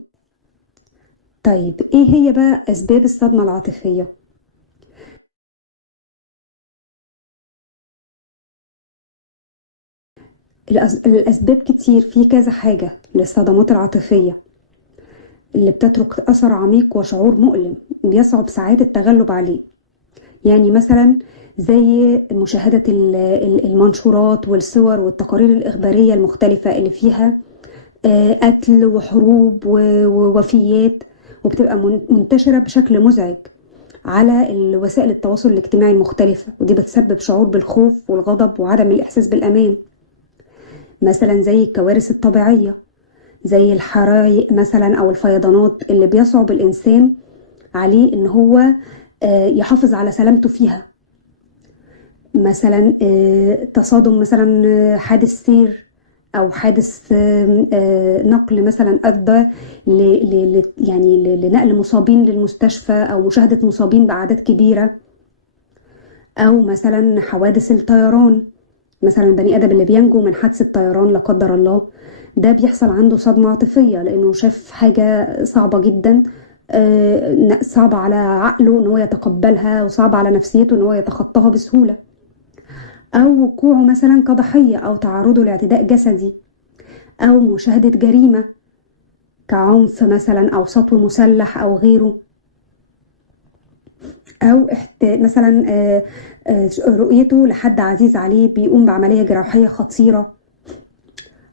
طيب، إيه هي بقى أسباب الصدمة العاطفية؟ الأسباب كتير، في كذا حاجة للصدمات العاطفية اللي بتترك أثر عميق وشعور مؤلم بيصعب ساعات التغلب عليه. يعني مثلا زي مشاهدة المنشورات والصور والتقارير الإخبارية المختلفة اللي فيها قتل وحروب ووفيات، وبتبقى منتشرة بشكل مزعج على وسائل التواصل الاجتماعي المختلفة، ودي بتسبب شعور بالخوف والغضب وعدم الإحساس بالأمان. مثلا زي الكوارث الطبيعية، زي الحرائق مثلا أو الفيضانات اللي بيصعب الإنسان عليه إن هو يحافظ على سلامته فيها. مثلا تصادم مثلا حادث سير أو حادث نقل مثلا أدى يعني لنقل مصابين للمستشفى أو مشاهدة مصابين بأعداد كبيرة. أو مثلا حوادث الطيران، مثلا البني آدم اللي بينجو من حادثة طيران لا قدر الله، ده بيحصل عنده صدمة عاطفية لأنه شاف حاجة صعبة جدا، صعبة على عقله إن هو يتقبلها، وصعبة على نفسيته إن هو يتخطاها بسهولة. أو وقوعه مثلا كضحية أو تعرضه لاعتداء جسدي، أو مشاهدة جريمة كعنف مثلا أو سطو مسلح أو غيره. أو مثلا رؤيته لحد عزيز عليه بيقوم بعملية جراحية خطيرة،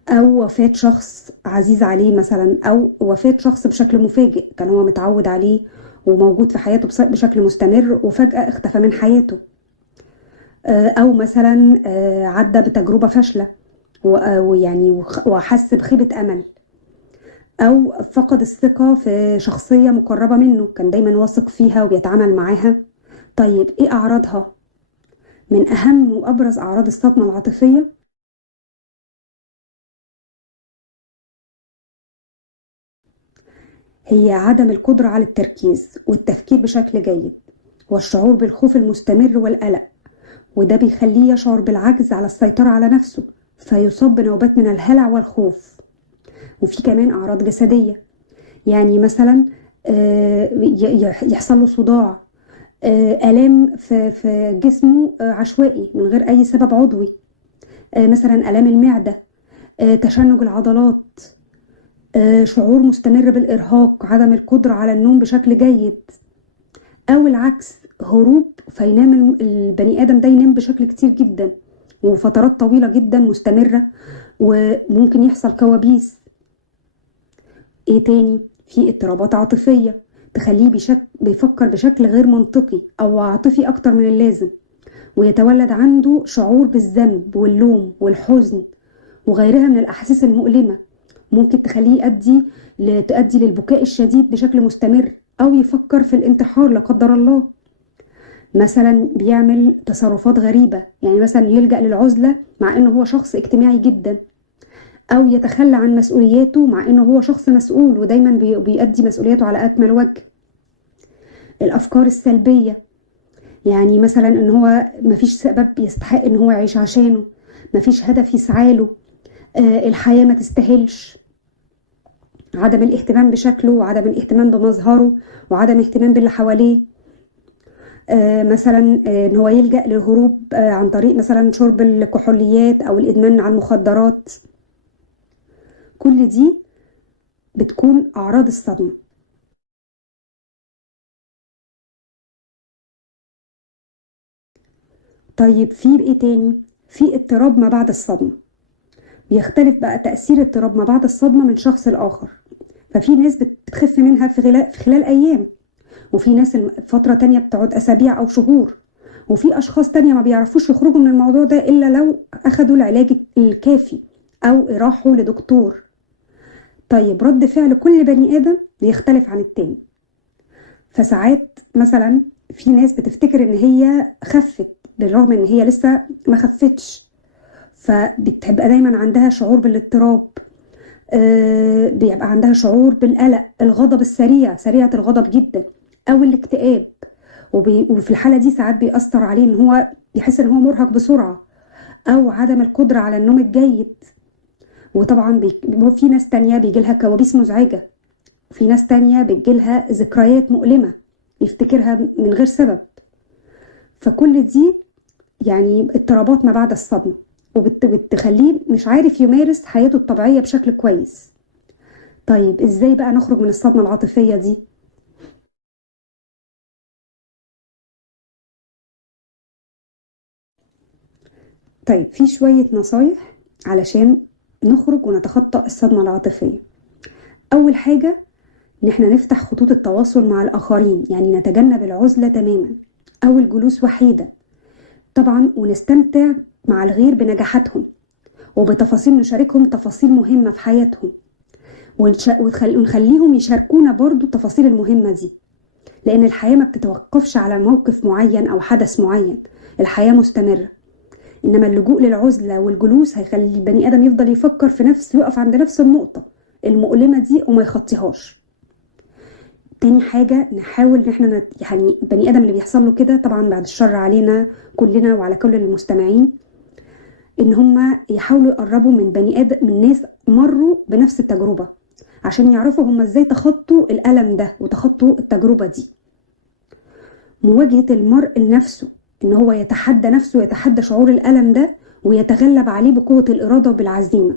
أو وفاة شخص عزيز عليه مثلا، أو وفاة شخص بشكل مفاجئ كان هو متعود عليه وموجود في حياته بشكل مستمر وفجأة اختفى من حياته. أو مثلا عدى بتجربة فاشلة ويعني وحس بخيبة أمل، أو فقد الثقة في شخصية مقربة منه كان دايما واثق فيها وبيتعامل معاها. طيب إيه أعراضها؟ من أهم وأبرز أعراض الصدمة العاطفية هي عدم القدرة على التركيز والتفكير بشكل جيد، والشعور بالخوف المستمر والقلق، وده بيخليه يشعر بالعجز على السيطرة على نفسه، فيصاب بنوبات من الهلع والخوف. وفي كمان أعراض جسدية، يعني مثلا يحصل له صداع، آلام في جسمه عشوائي من غير أي سبب عضوي، مثلا آلام المعدة، تشنج العضلات، شعور مستمر بالإرهاق، عدم القدرة على النوم بشكل جيد. أو العكس، هروب، فينام البني آدم ده ينام بشكل كتير جدا وفترات طويلة جدا مستمرة، وممكن يحصل كوابيس. ايه تاني؟ في اضطرابات عاطفية تخليه بيفكر بشكل غير منطقي أو عاطفي أكتر من اللازم، ويتولد عنده شعور بالذنب واللوم والحزن وغيرها من الأحاسيس المؤلمة، ممكن تخليه تؤدي للبكاء الشديد بشكل مستمر، أو يفكر في الانتحار لا قدر الله. مثلا بيعمل تصرفات غريبة، يعني مثلا يلجأ للعزلة مع إنه هو شخص اجتماعي جدا، أو يتخلى عن مسؤولياته مع إنه هو شخص مسؤول ودايما بيؤدي مسؤولياته على أكمل وجه. الأفكار السلبية، يعني مثلا إن هو مفيش سبب يستحق إن هو يعيش عشانه، مفيش هدف يسعاله، الحياة ما تستاهلش، عدم الاهتمام بشكله وعدم الاهتمام بمظهره وعدم اهتمام باللي حواليه. مثلا ان هو يلجأ للهروب عن طريق مثلا شرب الكحوليات او الادمان على المخدرات. كل دي بتكون اعراض الصدمة. طيب في ايه تاني؟ في اضطراب ما بعد الصدمة، بيختلف بقى تأثير اضطراب ما بعد الصدمة من شخص لآخر، ففي ناس بتخف منها في خلال أيام، وفي ناس فترة تانية بتقعد أسابيع أو شهور، وفي أشخاص تانية ما بيعرفوش يخرجوا من الموضوع ده إلا لو أخدوا العلاج الكافي أو راحوا لدكتور. طيب رد فعل كل بني آدم بيختلف عن التاني، فساعات مثلا في ناس بتفتكر إن هي خفت بالرغم إن هي لسه ما خفتش، فبتبقى دايما عندها شعور بالاضطراب، بيبقى عندها شعور بالقلق، الغضب السريع، سريعة الغضب جدا، أو الاكتئاب. وفي الحالة دي ساعات بيأثر عليه إن هو يحس إن هو مرهق بسرعة، أو عدم القدرة على النوم الجيد. وطبعا في ناس تانية بيجيلها كوابيس مزعجة، وفي ناس تانية بيجيلها ذكريات مؤلمة يفتكرها من غير سبب. فكل دي يعني اضطرابات ما بعد الصدمة، وبتخليه مش عارف يمارس حياته الطبيعية بشكل كويس. طيب ازاي بقى نخرج من الصدمة العاطفية دي؟ طيب في شوية نصايح علشان نخرج ونتخطى الصدمة العاطفية. أول حاجة إن احنا نفتح خطوط التواصل مع الآخرين، يعني نتجنب العزلة تماما أو الجلوس وحيدة طبعا، ونستمتع مع الغير بنجاحاتهم وبتفاصيل، نشاركهم تفاصيل مهمة في حياتهم ونخليهم يشاركونا برضو التفاصيل المهمة دي، لأن الحياة ما بتتوقفش على موقف معين أو حدث معين، الحياة مستمرة. إنما اللجوء للعزلة والجلوس هيخلي البني آدم يفضل يفكر في نفس، يقف عند نفس النقطة المؤلمة دي وما يخطيهاش. تاني حاجة نحاول إن احنا يعني البني آدم اللي بيحصل له كده، طبعا بعد الشر علينا كلنا وعلى كل المستمعين، إن هما يحاولوا يقربوا من بني آدم، من ناس مروا بنفس التجربة، عشان يعرفوا هما ازاي تخطوا الألم ده وتخطوا التجربة دي. مواجهة المرء لنفسه، إن هو يتحدى نفسه ويتحدى شعور الألم ده ويتغلب عليه بقوة الإرادة وبالعزيمة.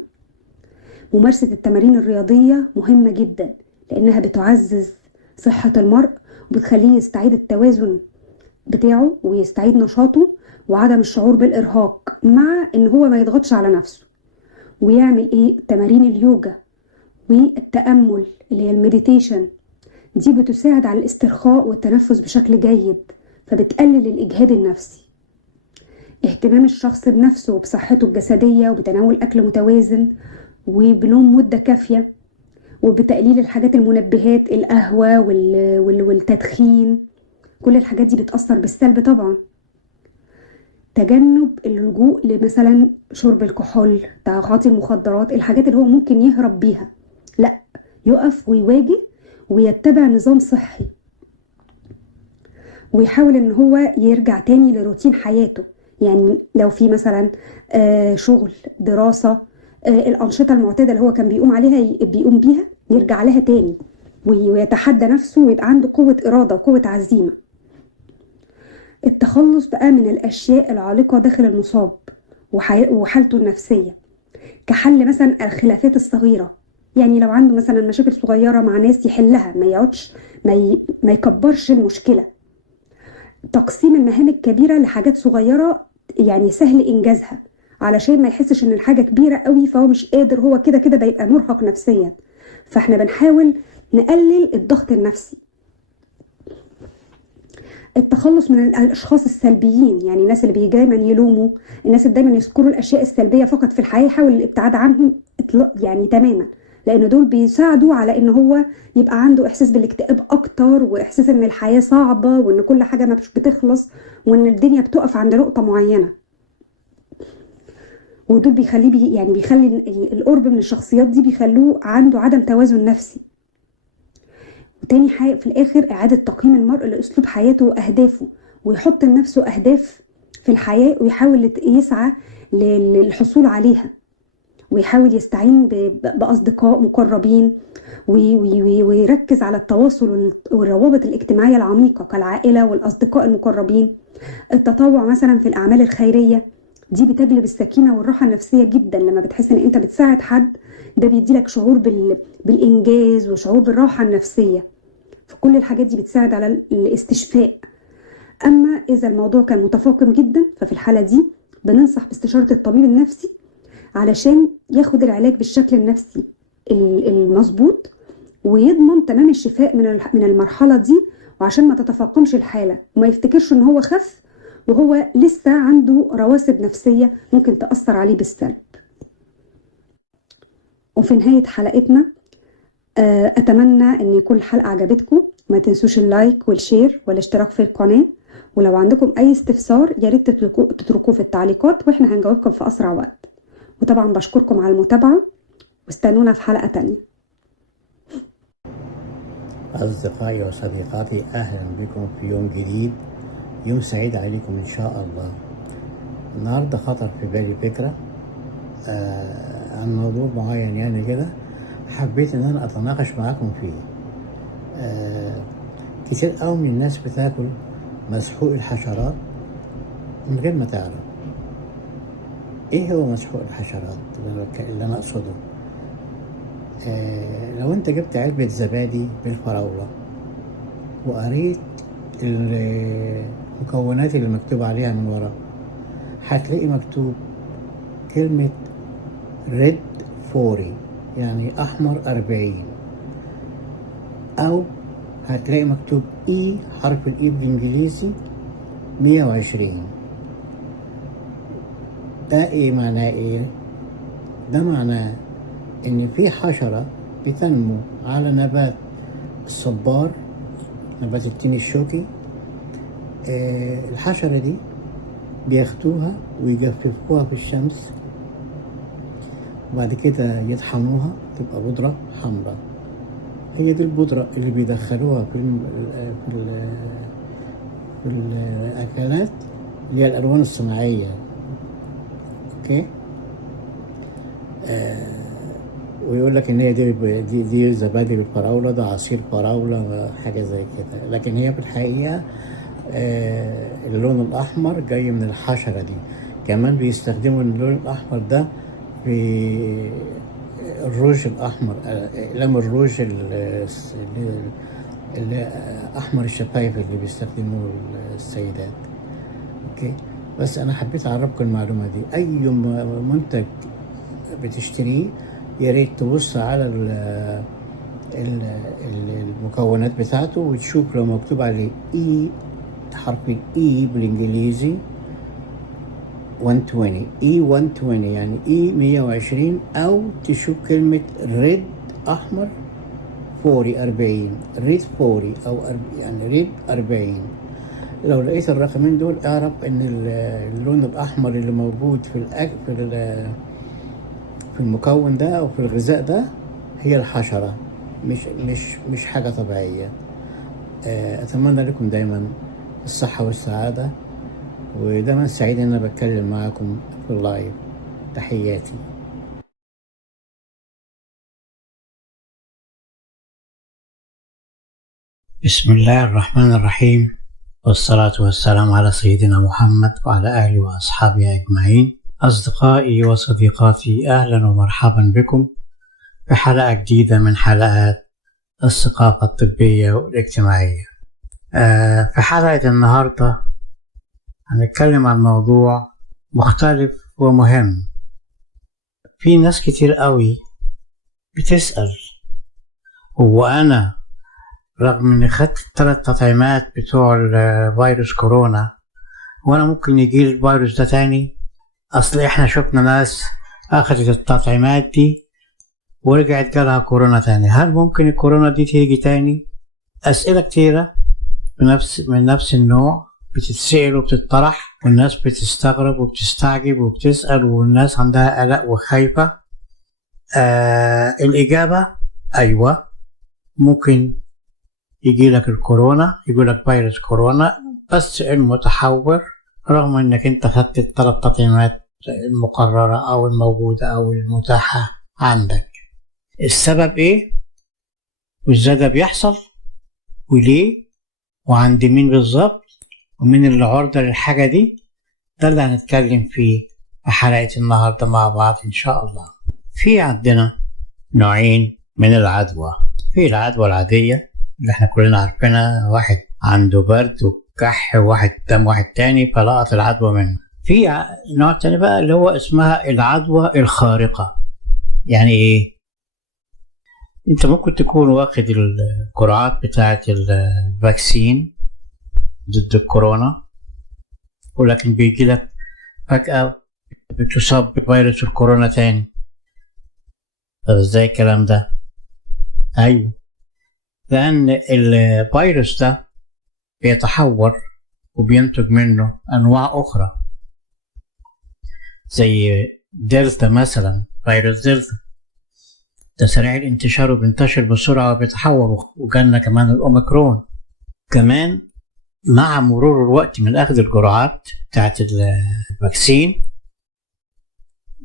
ممارسة التمارين الرياضية مهمة جدا، لأنها بتعزز صحة المرء وبتخليه يستعيد التوازن بتاعه ويستعيد نشاطه وعدم الشعور بالإرهاق، مع إن هو ما يضغطش على نفسه. ويعمل تمارين اليوجا والتأمل اللي هي المديتيشن، دي بتساعد على الاسترخاء والتنفس بشكل جيد، فبتقلل الإجهاد النفسي. اهتمام الشخص بنفسه وبصحته الجسدية وبتناول أكل متوازن وبنوم مدة كافية وبتقليل الحاجات المنبهات، القهوة والتدخين، كل الحاجات دي بتأثر بالسلب طبعا. تجنب اللجوء لمثلا شرب الكحول، تعاطي المخدرات، الحاجات اللي هو ممكن يهرب بيها، لا، يقف ويواجه ويتبع نظام صحي، ويحاول ان هو يرجع تاني لروتين حياته. يعني لو في مثلا شغل، دراسة، الأنشطة المعتادة اللي هو كان بيقوم بيها يرجع لها تاني ويتحدى نفسه ويبقى عنده قوة إرادة وقوة عزيمة. التخلص بقى من الأشياء العالقة داخل المصاب وحالته النفسية، كحل مثلا الخلافات الصغيرة، يعني لو عنده مثلا مشاكل صغيرة مع ناس يحلها، ما يقعدش ما يكبرش المشكلة. تقسيم المهام الكبيرة لحاجات صغيرة يعني سهل إنجازها، علشان ما يحسش إن الحاجة كبيرة قوي فهو مش قادر، هو كده كده بيبقى مرهق نفسيا. فاحنا بنحاول نقلل الضغط النفسي. التخلص من الاشخاص السلبيين، يعني الناس اللي بيجي دايما يلوموا، الناس اللي دايما يذكروا الاشياء السلبيه فقط في الحياه، يحاول الابتعاد عنهم يعني تماما، لان دول بيساعدوا على ان هو يبقى عنده احساس بالاكتئاب اكتر، واحساس ان الحياه صعبه وان كل حاجه مش بتخلص وان الدنيا بتقف عند نقطه معينه. ودول بيخلي القرب من الشخصيات دي بيخلوه عنده عدم توازن نفسي. وتاني حاجة في الآخر إعادة تقييم المرء لأسلوب حياته وأهدافه، ويحط لنفسه أهداف في الحياة ويحاول يسعى للحصول عليها، ويحاول يستعين بأصدقاء مقربين ويركز على التواصل والروابط الاجتماعية العميقة كالعائلة والأصدقاء المقربين. التطوع مثلا في الأعمال الخيرية، دي بتجلب السكينة والراحة النفسية جدا. لما بتحس ان انت بتساعد حد، ده بيديلك شعور بالإنجاز وشعور بالراحة النفسية، فكل الحاجات دي بتساعد على الاستشفاء. أما إذا الموضوع كان متفاقم جدا، ففي الحالة دي بننصح باستشارة الطبيب النفسي علشان ياخد العلاج بالشكل النفسي المظبوط، ويضمن تمام الشفاء من المرحلة دي، وعشان ما تتفاقمش الحالة وما يفتكرش ان هو خف وهو لسه عنده رواسب نفسية ممكن تأثر عليه بالسلب. وفي نهاية حلقتنا أتمنى أن يكون الحلقة عجبتكم. ما تنسوش اللايك والشير والاشتراك في القناة، ولو عندكم أي استفسار ياريت تتركوه في التعليقات وإحنا هنجاوبكم في أسرع وقت. وطبعا بشكركم على المتابعة، واستنونا في حلقة تانية. أصدقائي وصديقاتي، أهلا بكم في يوم جديد، يوم سعيد عليكم إن شاء الله. النهاردة خطر في بالي فكرة عن موضوع معين يعني كده، حبيت إن أنا أتناقش معاكم فيه. كتير قوي من الناس بتاكل مسحوق الحشرات من غير ما تعرف. إيه هو مسحوق الحشرات اللي أنا أقصده؟ لو أنت جبت علبة زبادي بالفراولة وقريت المكونات اللي مكتوب عليها من ورا، هتلاقي مكتوب كلمة ريد 40 يعني أحمر 40، أو هتلاقي مكتوب إي، حرف الإي بالإنجليزي 120. ده إيه معناه إيه؟ ده معناه إن في حشرة بتنمو على نبات الصبار، نبات التين الشوكي. الحشرة دي بياخدوها ويجففوها في الشمس، وبعد كده يطحنوها تبقى بودرة حمراء. هي دي البودرة اللي بيدخلوها في الأكلات، اللي هي الألوان الصناعية. أوكي. ويقول لك إن هي دي زبادي بالفراولة، ده عصير فراولة، حاجة زي كده. لكن هي في الحقيقة اللون الأحمر جاي من الحشرة دي. كمان بيستخدموا اللون الأحمر ده في الروج الأحمر، أقلام الروج اللي أحمر الشفايف اللي بيستخدموه السيدات. أوكي. بس أنا حبيت أعرفكم المعلومة دي. أي منتج بتشتريه يا ريت تبص على المكونات بتاعته وتشوف لو مكتوب عليه إي، حرف الإي بالإنجليزي 120، إي 120 يعني إي 120، أو تشوف كلمة ريد أحمر 40 ريد 40 أو يعني ريد 40. لو لقيت الرقمين دول اعرف ان اللون الأحمر اللي موجود في في المكون ده أو في الغذاء ده هي الحشرة، مش حاجة طبيعية. أتمنى لكم دايما الصحة والسعادة، ودايما سعيد ان انا بتكلم معاكم في اللايف. تحياتي. بسم الله الرحمن الرحيم، والصلاة والسلام على سيدنا محمد وعلى آله وأصحابه أجمعين. أصدقائي وصديقاتي، أهلا ومرحبا بكم في حلقة جديدة من حلقات الثقافة الطبية والاجتماعية. في حلقة النهاردة هنتكلم عن موضوع مختلف ومهم. في ناس كتير قوي بتسأل، هو أنا رغم إني خدت ال3 تطعيمات بتوع فيروس كورونا وأنا ممكن يجيلي الفيروس ده تاني؟ أصل إحنا شفنا ناس أخدت التطعيمات دي ورجعت جالها كورونا تاني، هل ممكن الكورونا دي تيجي تاني؟ أسئلة كتيرة من نفس النوع بتتسأل وبتطرح، والناس بتستغرب وبتستعجب وبتسأل، والناس عندها قلق وخايفة. الإجابة أيوة، ممكن يجيلك الكورونا، يقولك فيروس كورونا بس المتحور، رغم انك انت خدت ال3 تطعيمات المقررة او الموجودة او المتاحة عندك. السبب ايه؟ وازاي ده بيحصل؟ وليه؟ وعند مين بالظبط؟ ومين اللي عرضة للحاجة دي؟ ده اللي هنتكلم فيه في حلقة النهاردة مع بعض إن شاء الله. في عندنا نوعين من العدوى. في العدوى العادية اللي احنا كلنا عارفينها، واحد عنده برد وكح، واحد قدام واحد تاني فلقط العدوى منه. في نوع تاني بقى اللي هو اسمها العدوى الخارقة. يعني ايه؟ انت ممكن تكون واخد الجرعات بتاعة الفاكسين ضد الكورونا، ولكن بيجي لك فجأة بتصاب بفيروس الكورونا تاني. طب ازاي الكلام ده؟ ايوه، لأن الفيروس ده بيتحور وبينتج منه أنواع أخرى، زي دلتا مثلا. فيروس دلتا ده سريع الانتشار وبينتشر بسرعة وبيتحور، وجالنا كمان الأوميكرون. كمان مع مرور الوقت من أخذ الجرعات بتاعت الفاكسين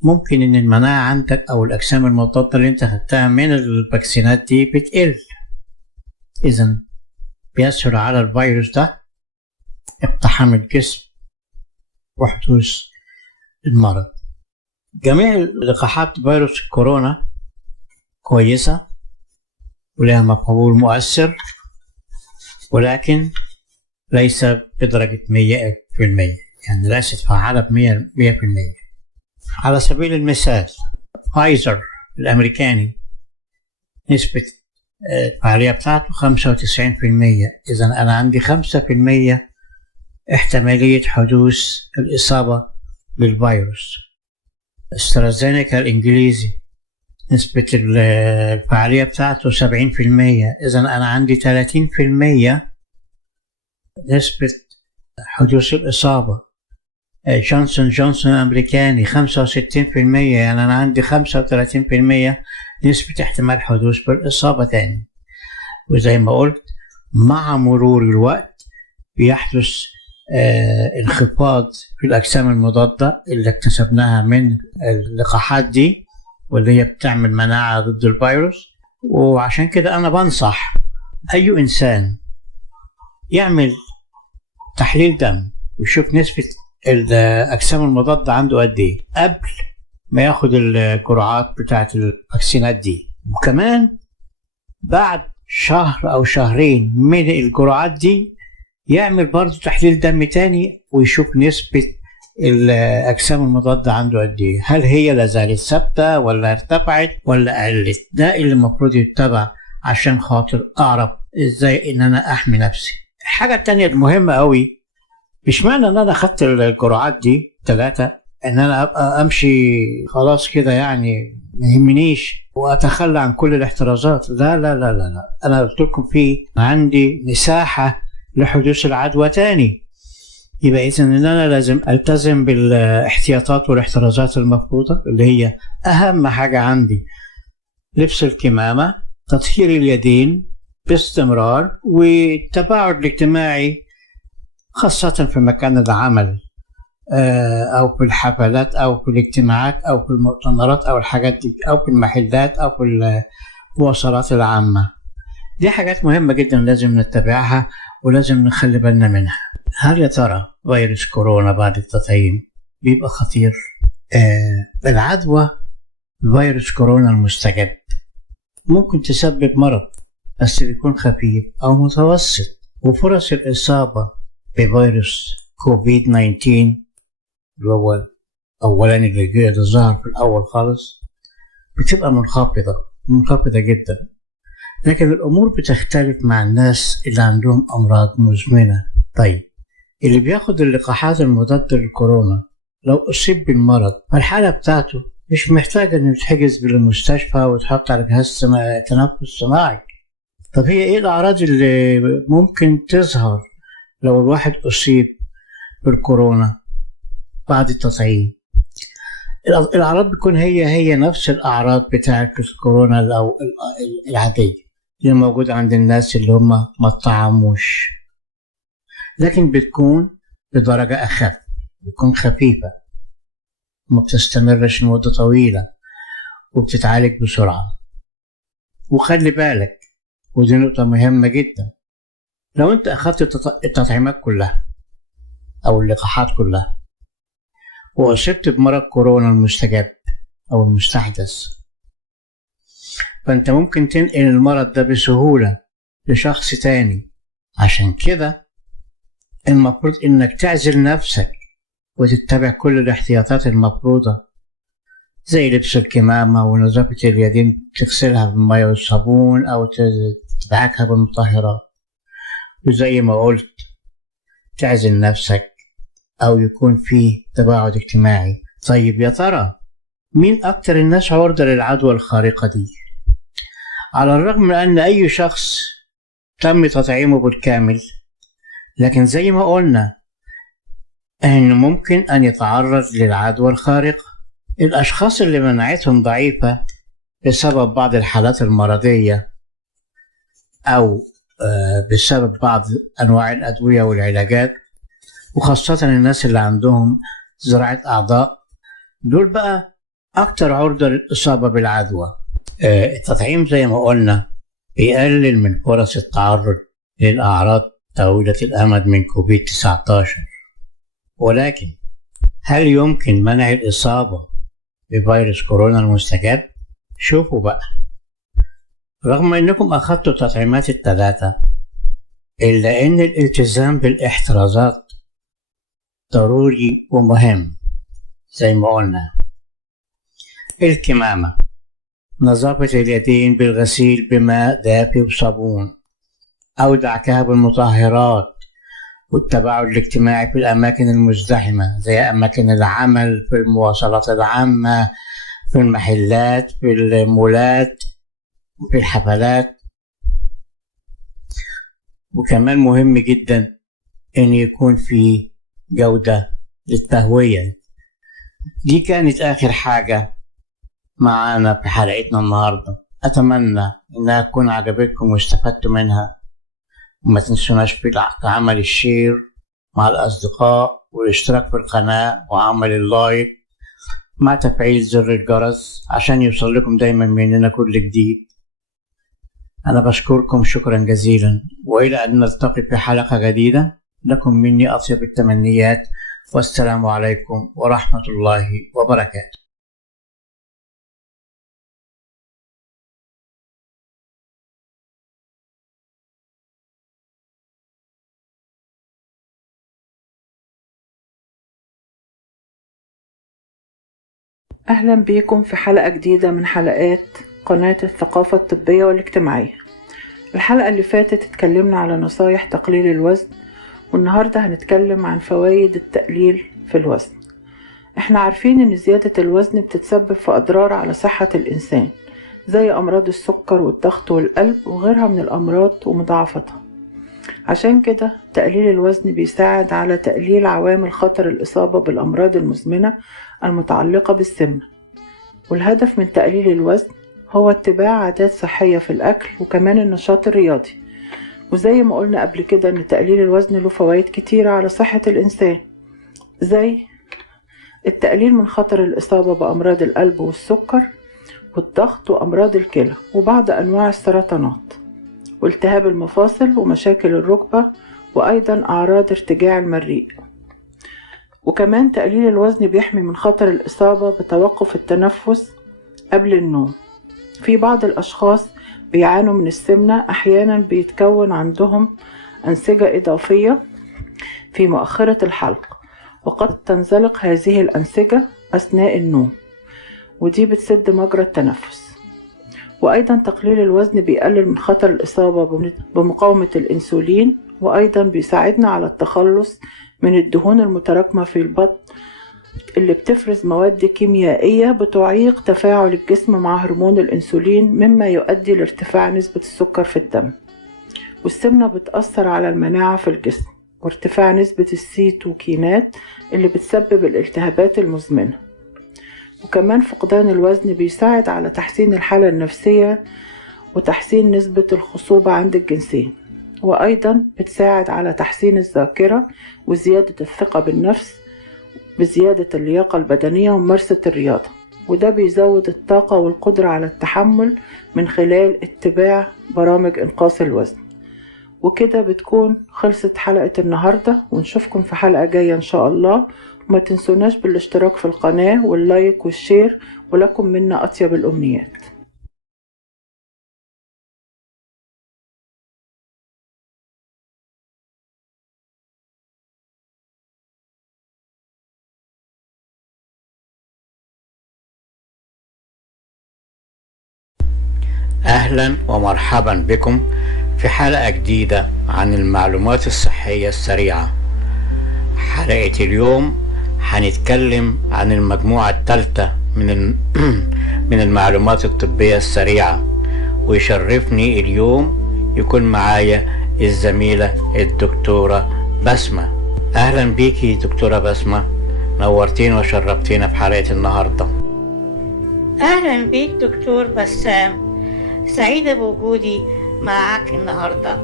ممكن إن المناعة عندك أو الأجسام المضادة اللي أنت خدتها من الفاكسينات دي بتقل. إذن بيسهل على الفيروس ده اقتحام الجسم وحدوث المرض. جميع لقاحات فيروس الكورونا كويسة ولها مفعول مؤثر، ولكن ليس بدرجة 100%، يعني ليست فعالة ب100%. على سبيل المثال فايزر الأمريكاني نسبة الفعالية بتاعته 95%. إذا أنا عندي 5% احتمالية حدوث الإصابة بالفيروس. استرازينيكا الإنجليزي نسبة الفعالية بتاعته 70%. إذا أنا عندي 30% نسبة حدوث الإصابة. جونسون جونسون الأمريكاني 65%. يعني أنا عندي 35% نسبة احتمال حدوث بالإصابة تاني. وزي ما قلت مع مرور الوقت بيحدث انخفاض في الأجسام المضادة اللي اكتسبناها من اللقاحات دي واللي هي بتعمل مناعة ضد الفيروس. وعشان كده أنا بنصح أي إنسان يعمل تحليل دم ويشوف نسبة الأجسام المضادة عنده قد إيه قبل ما ياخد الجرعات بتاعة الفاكسينات دي، وكمان بعد شهر أو شهرين من الجرعات دي يعمل برضه تحليل دم تاني ويشوف نسبة الأجسام المضادة عنده قد إيه، هل هي لازالت ثابتة ولا ارتفعت ولا قلت. ده اللي المفروض يتبع عشان خاطر أعرف إزاي إن أنا أحمي نفسي. الحاجة التانية المهمة أوي، مش معنى إن أنا أخدت الجرعات دي 3 إن أنا أبقى أمشي خلاص كده يعني ما يهمنيش وأتخلى عن كل الاحترازات. لا لا لا لا لا، أنا قلت لكم في عندي مساحة لحدوث العدوى تاني، يبقى إذن إن أنا لازم ألتزم بالاحتياطات والاحترازات المفروضة اللي هي أهم حاجة عندي: لبس الكمامة، تطهير اليدين باستمرار، والتباعد الاجتماعي خاصة في مكان العمل أو في الحفلات أو في الاجتماعات أو في المؤتمرات أو الحاجات دي أو في المحلات أو في المواصلات العامة. دي حاجات مهمة جدا لازم نتبعها ولازم نخلي بالنا منها. هل يا ترى فيروس كورونا بعد التطعيم بيبقى خطير؟ العدوى فيروس كورونا المستجد ممكن تسبب مرض بس بيكون خفيف أو متوسط، وفرص الإصابة بفيروس كوفيد 19 اللي هو أولاني اللي ظهر في الأول خالص بتبقى منخفضة جدا. لكن الأمور بتختلف مع الناس اللي عندهم أمراض مزمنة. طيب اللي بياخد اللقاحات المضادة للكورونا لو أصيب بالمرض فالحالة بتاعته مش محتاجة إنه يتحجز بالمستشفى ويتحط على جهاز تنفس صناعي. طب هي إيه الأعراض اللي ممكن تظهر لو الواحد أصيب بالكورونا بعد التطعيم؟ الأعراض بتكون هي نفس الأعراض بتاعة الكورونا العادية اللي موجودة عند الناس اللي هم ما اتطعموش، لكن بتكون بدرجة أخف، بتكون خفيفة وما بتستمرش لمدة طويلة وبتتعالج بسرعة. وخلي بالك، ودي نقطة مهمة جدا، لو أنت أخذت التطعيمات كلها أو اللقاحات كلها وأصبت بمرض كورونا المستجد أو المستحدث فأنت ممكن تنقل المرض ده بسهولة لشخص تاني. عشان كده المفروض إنك تعزل نفسك وتتبع كل الاحتياطات المفروضة زي لبس الكمامة ونظافة اليدين، تغسلها بالمية والصابون أو تدعكها بالمطهرات، وزي ما قلت تعزل نفسك أو يكون فيه تباعد اجتماعي. طيب يا ترى مين أكتر الناس عرضة للعدوى الخارقة دي؟ على الرغم من أن أي شخص تم تطعيمه بالكامل، لكن زي ما قلنا أنه ممكن أن يتعرض للعدوى الخارقة. الأشخاص اللي مناعتهم ضعيفة بسبب بعض الحالات المرضية أو بسبب بعض أنواع الأدوية والعلاجات، وخاصة الناس اللي عندهم زراعة أعضاء، دول بقى أكتر عرضة للإصابة بالعدوى. التطعيم زي ما قلنا بيقلل من فرص التعرض للأعراض طويلة الأمد من كوفيد 19، ولكن هل يمكن منع الإصابة بفيروس كورونا المستجد؟ شوفوا بقى، رغم أنكم أخذتوا التطعيمات الثلاثة إلا أن الالتزام بالاحترازات ضروري ومهم زي ما قلنا. الكمامة، نظافة اليدين بالغسيل بماء دافي وصابون، أودع كهف المطهرات، والتباعد الاجتماعي في الأماكن المزدحمة زي أماكن العمل، في المواصلات العامة، في المحلات، في المولات، في الحفلات. وكمان مهم جدا إن يكون في جودة للتهوية. دي كانت آخر حاجة معانا في حلقتنا النهاردة، أتمنى إنها تكون عجبتكم واستفدتوا منها، وما تنسوناش في عمل الشير مع الأصدقاء والاشتراك في القناة وعمل اللايك مع تفعيل زر الجرس عشان يوصل لكم دايما مننا كل جديد. أنا بشكركم شكرا جزيلا، وإلى أن نلتقي في حلقة جديدة، لكم مني أطيب التمنيات، والسلام عليكم ورحمة الله وبركاته. أهلا بيكم في حلقة جديدة من حلقات قناة الثقافة الطبية والاجتماعية. الحلقة اللي فاتت اتكلمنا على نصايح تقليل الوزن، والنهاردة هنتكلم عن فوائد التقليل في الوزن. احنا عارفين ان زيادة الوزن بتتسبب في أضرار على صحة الإنسان زي أمراض السكر والضغط والقلب وغيرها من الأمراض ومضاعفتها. عشان كده تقليل الوزن بيساعد على تقليل عوامل خطر الإصابة بالأمراض المزمنة المتعلقة بالسمنة. والهدف من تقليل الوزن هو اتباع عادات صحية في الأكل وكمان النشاط الرياضي. وزي ما قلنا قبل كده ان تقليل الوزن له فوائد كتيرة على صحة الإنسان، زي التقليل من خطر الإصابة بأمراض القلب والسكر والضغط وأمراض الكلى وبعض أنواع السرطانات والتهاب المفاصل ومشاكل الركبة وأيضا أعراض ارتجاع المريء. وكمان تقليل الوزن بيحمي من خطر الإصابة بتوقف التنفس قبل النوم. في بعض الأشخاص بيعانوا من السمنة، أحيانا بيتكون عندهم أنسجة إضافية في مؤخرة الحلق، وقد تنزلق هذه الأنسجة أثناء النوم، ودي بتسد مجرى التنفس. وأيضا تقليل الوزن بيقلل من خطر الإصابة بمقاومة الإنسولين، وأيضا بيساعدنا على التخلص من الدهون المتراكمة في البطن اللي بتفرز مواد كيميائية بتعيق تفاعل الجسم مع هرمون الإنسولين، مما يؤدي لارتفاع نسبة السكر في الدم. والسمنة بتأثر على المناعة في الجسم وارتفاع نسبة السيتوكينات اللي بتسبب الالتهابات المزمنة. وكمان فقدان الوزن بيساعد على تحسين الحالة النفسية وتحسين نسبة الخصوبة عند الجنسين، وأيضا بتساعد على تحسين الذاكرة وزيادة الثقة بالنفس بزيادة اللياقة البدنية وممارسة الرياضة. وده بيزود الطاقة والقدرة على التحمل من خلال اتباع برامج إنقاص الوزن. وكده بتكون خلصت حلقة النهاردة، ونشوفكم في حلقة جاية إن شاء الله. وما تنسوناش بالاشتراك في القناة واللايك والشير، ولكم منا أطيب الأمنيات. أهلا ومرحبا بكم في حلقة جديدة عن المعلومات الصحية السريعة. حلقة اليوم هنتكلم عن المجموعة الثالثة من المعلومات الطبية السريعة، ويشرفني اليوم يكون معايا الزميلة الدكتورة بسمة. أهلا بيكي دكتورة بسمة، نورتين وشرفتينا في حلقة النهاردة. أهلا بيك دكتور بسام، سعيدة بوجودي معك النهاردة،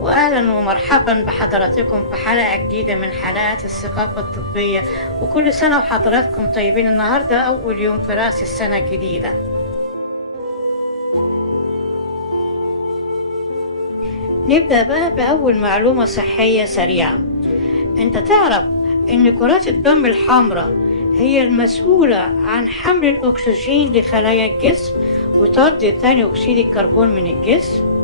وأهلا ومرحبا بحضراتكم في حلقة جديدة من حلقات الثقافة الطبية. وكل سنة وحضراتكم طيبين. النهاردة أول يوم في رأس السنة الجديدة. نبدأ بقى بأول معلومة صحية سريعة. أنت تعرف أن كرات الدم الحمراء هي المسؤولة عن حمل الأكسجين لخلايا الجسم وطرد ثاني أكسيد الكربون من الجسم؟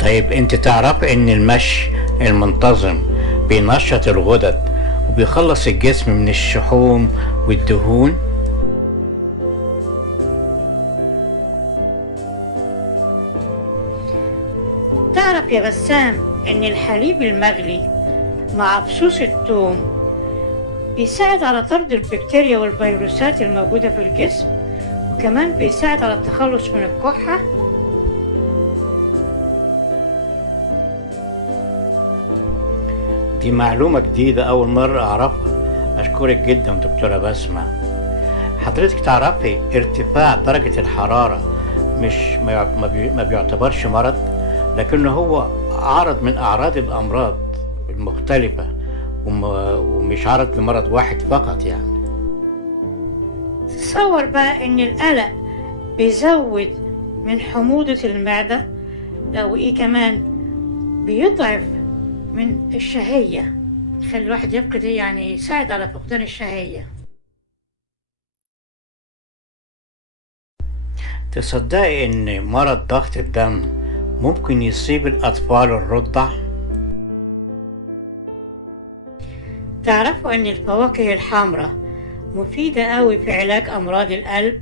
طيب انت تعرف ان المشي المنتظم بينشط الغدد وبيخلص الجسم من الشحوم والدهون. تعرف يا بسام إن الحليب المغلي مع بصوص الثوم بيساعد على طرد البكتيريا والفيروسات الموجودة في الجسم، وكمان بيساعد على التخلص من الكحة. دي معلومة جديدة أول مرة أعرفها. أشكرك جدا دكتورة بسمة. حضرتك تعرفي ارتفاع درجة الحرارة مش ما بيعتبرش مرض، لكنه هو عرض من أعراض الأمراض المختلفة، ومش عرض لمرض واحد فقط يعني. تصور بقى إن القلق بيزود من حموضة المعدة، لو إيه كمان بيضعف من الشهية، يخلي الواحد يفقد يعني يساعد على فقدان الشهية. تصدقي إن مرض ضغط الدم ممكن يصيب الأطفال الرضع؟ تعرفوا إن الفواكه الحمراء مفيدة أوي في علاج أمراض القلب؟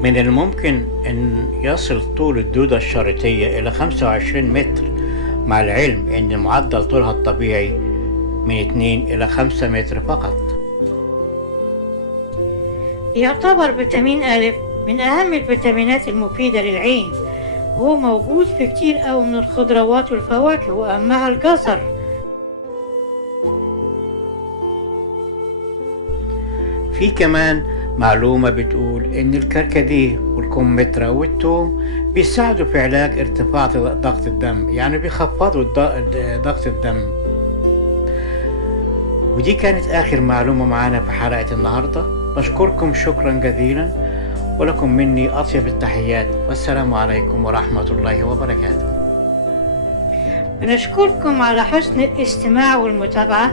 من الممكن أن يصل طول الدودة الشريطية إلى 25 متر، مع العلم أن معدل طولها الطبيعي من 2 إلى 5 متر فقط. يعتبر فيتامين أ من أهم الفيتامينات المفيدة للعين، وهو موجود في كتير أوي من الخضروات والفواكه وأهمها الجزر. في كمان معلومة بتقول إن الكركديه والكمثرى والثوم بيساعدوا في علاج ارتفاع ضغط الدم، يعني بيخفضوا ضغط الدم. ودي كانت آخر معلومة معانا في حلقة النهاردة. بشكركم شكرا جزيلا، ولكم مني أطيب التحيات، والسلام عليكم ورحمة الله وبركاته. بنشكركم على حسن الاستماع والمتابعة،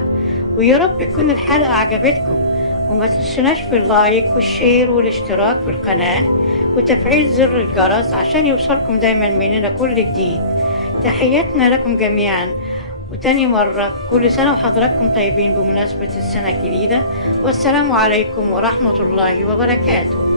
ويا رب تكون الحلقة عجبتكم، وما تنسوناش في اللايك والشير والاشتراك في القناة وتفعيل زر الجرس عشان يوصلكم دايما مننا كل جديد. تحياتنا لكم جميعا، وتاني مرة كل سنة وحضراتكم طيبين بمناسبة السنة الجديدة، والسلام عليكم ورحمة الله وبركاته.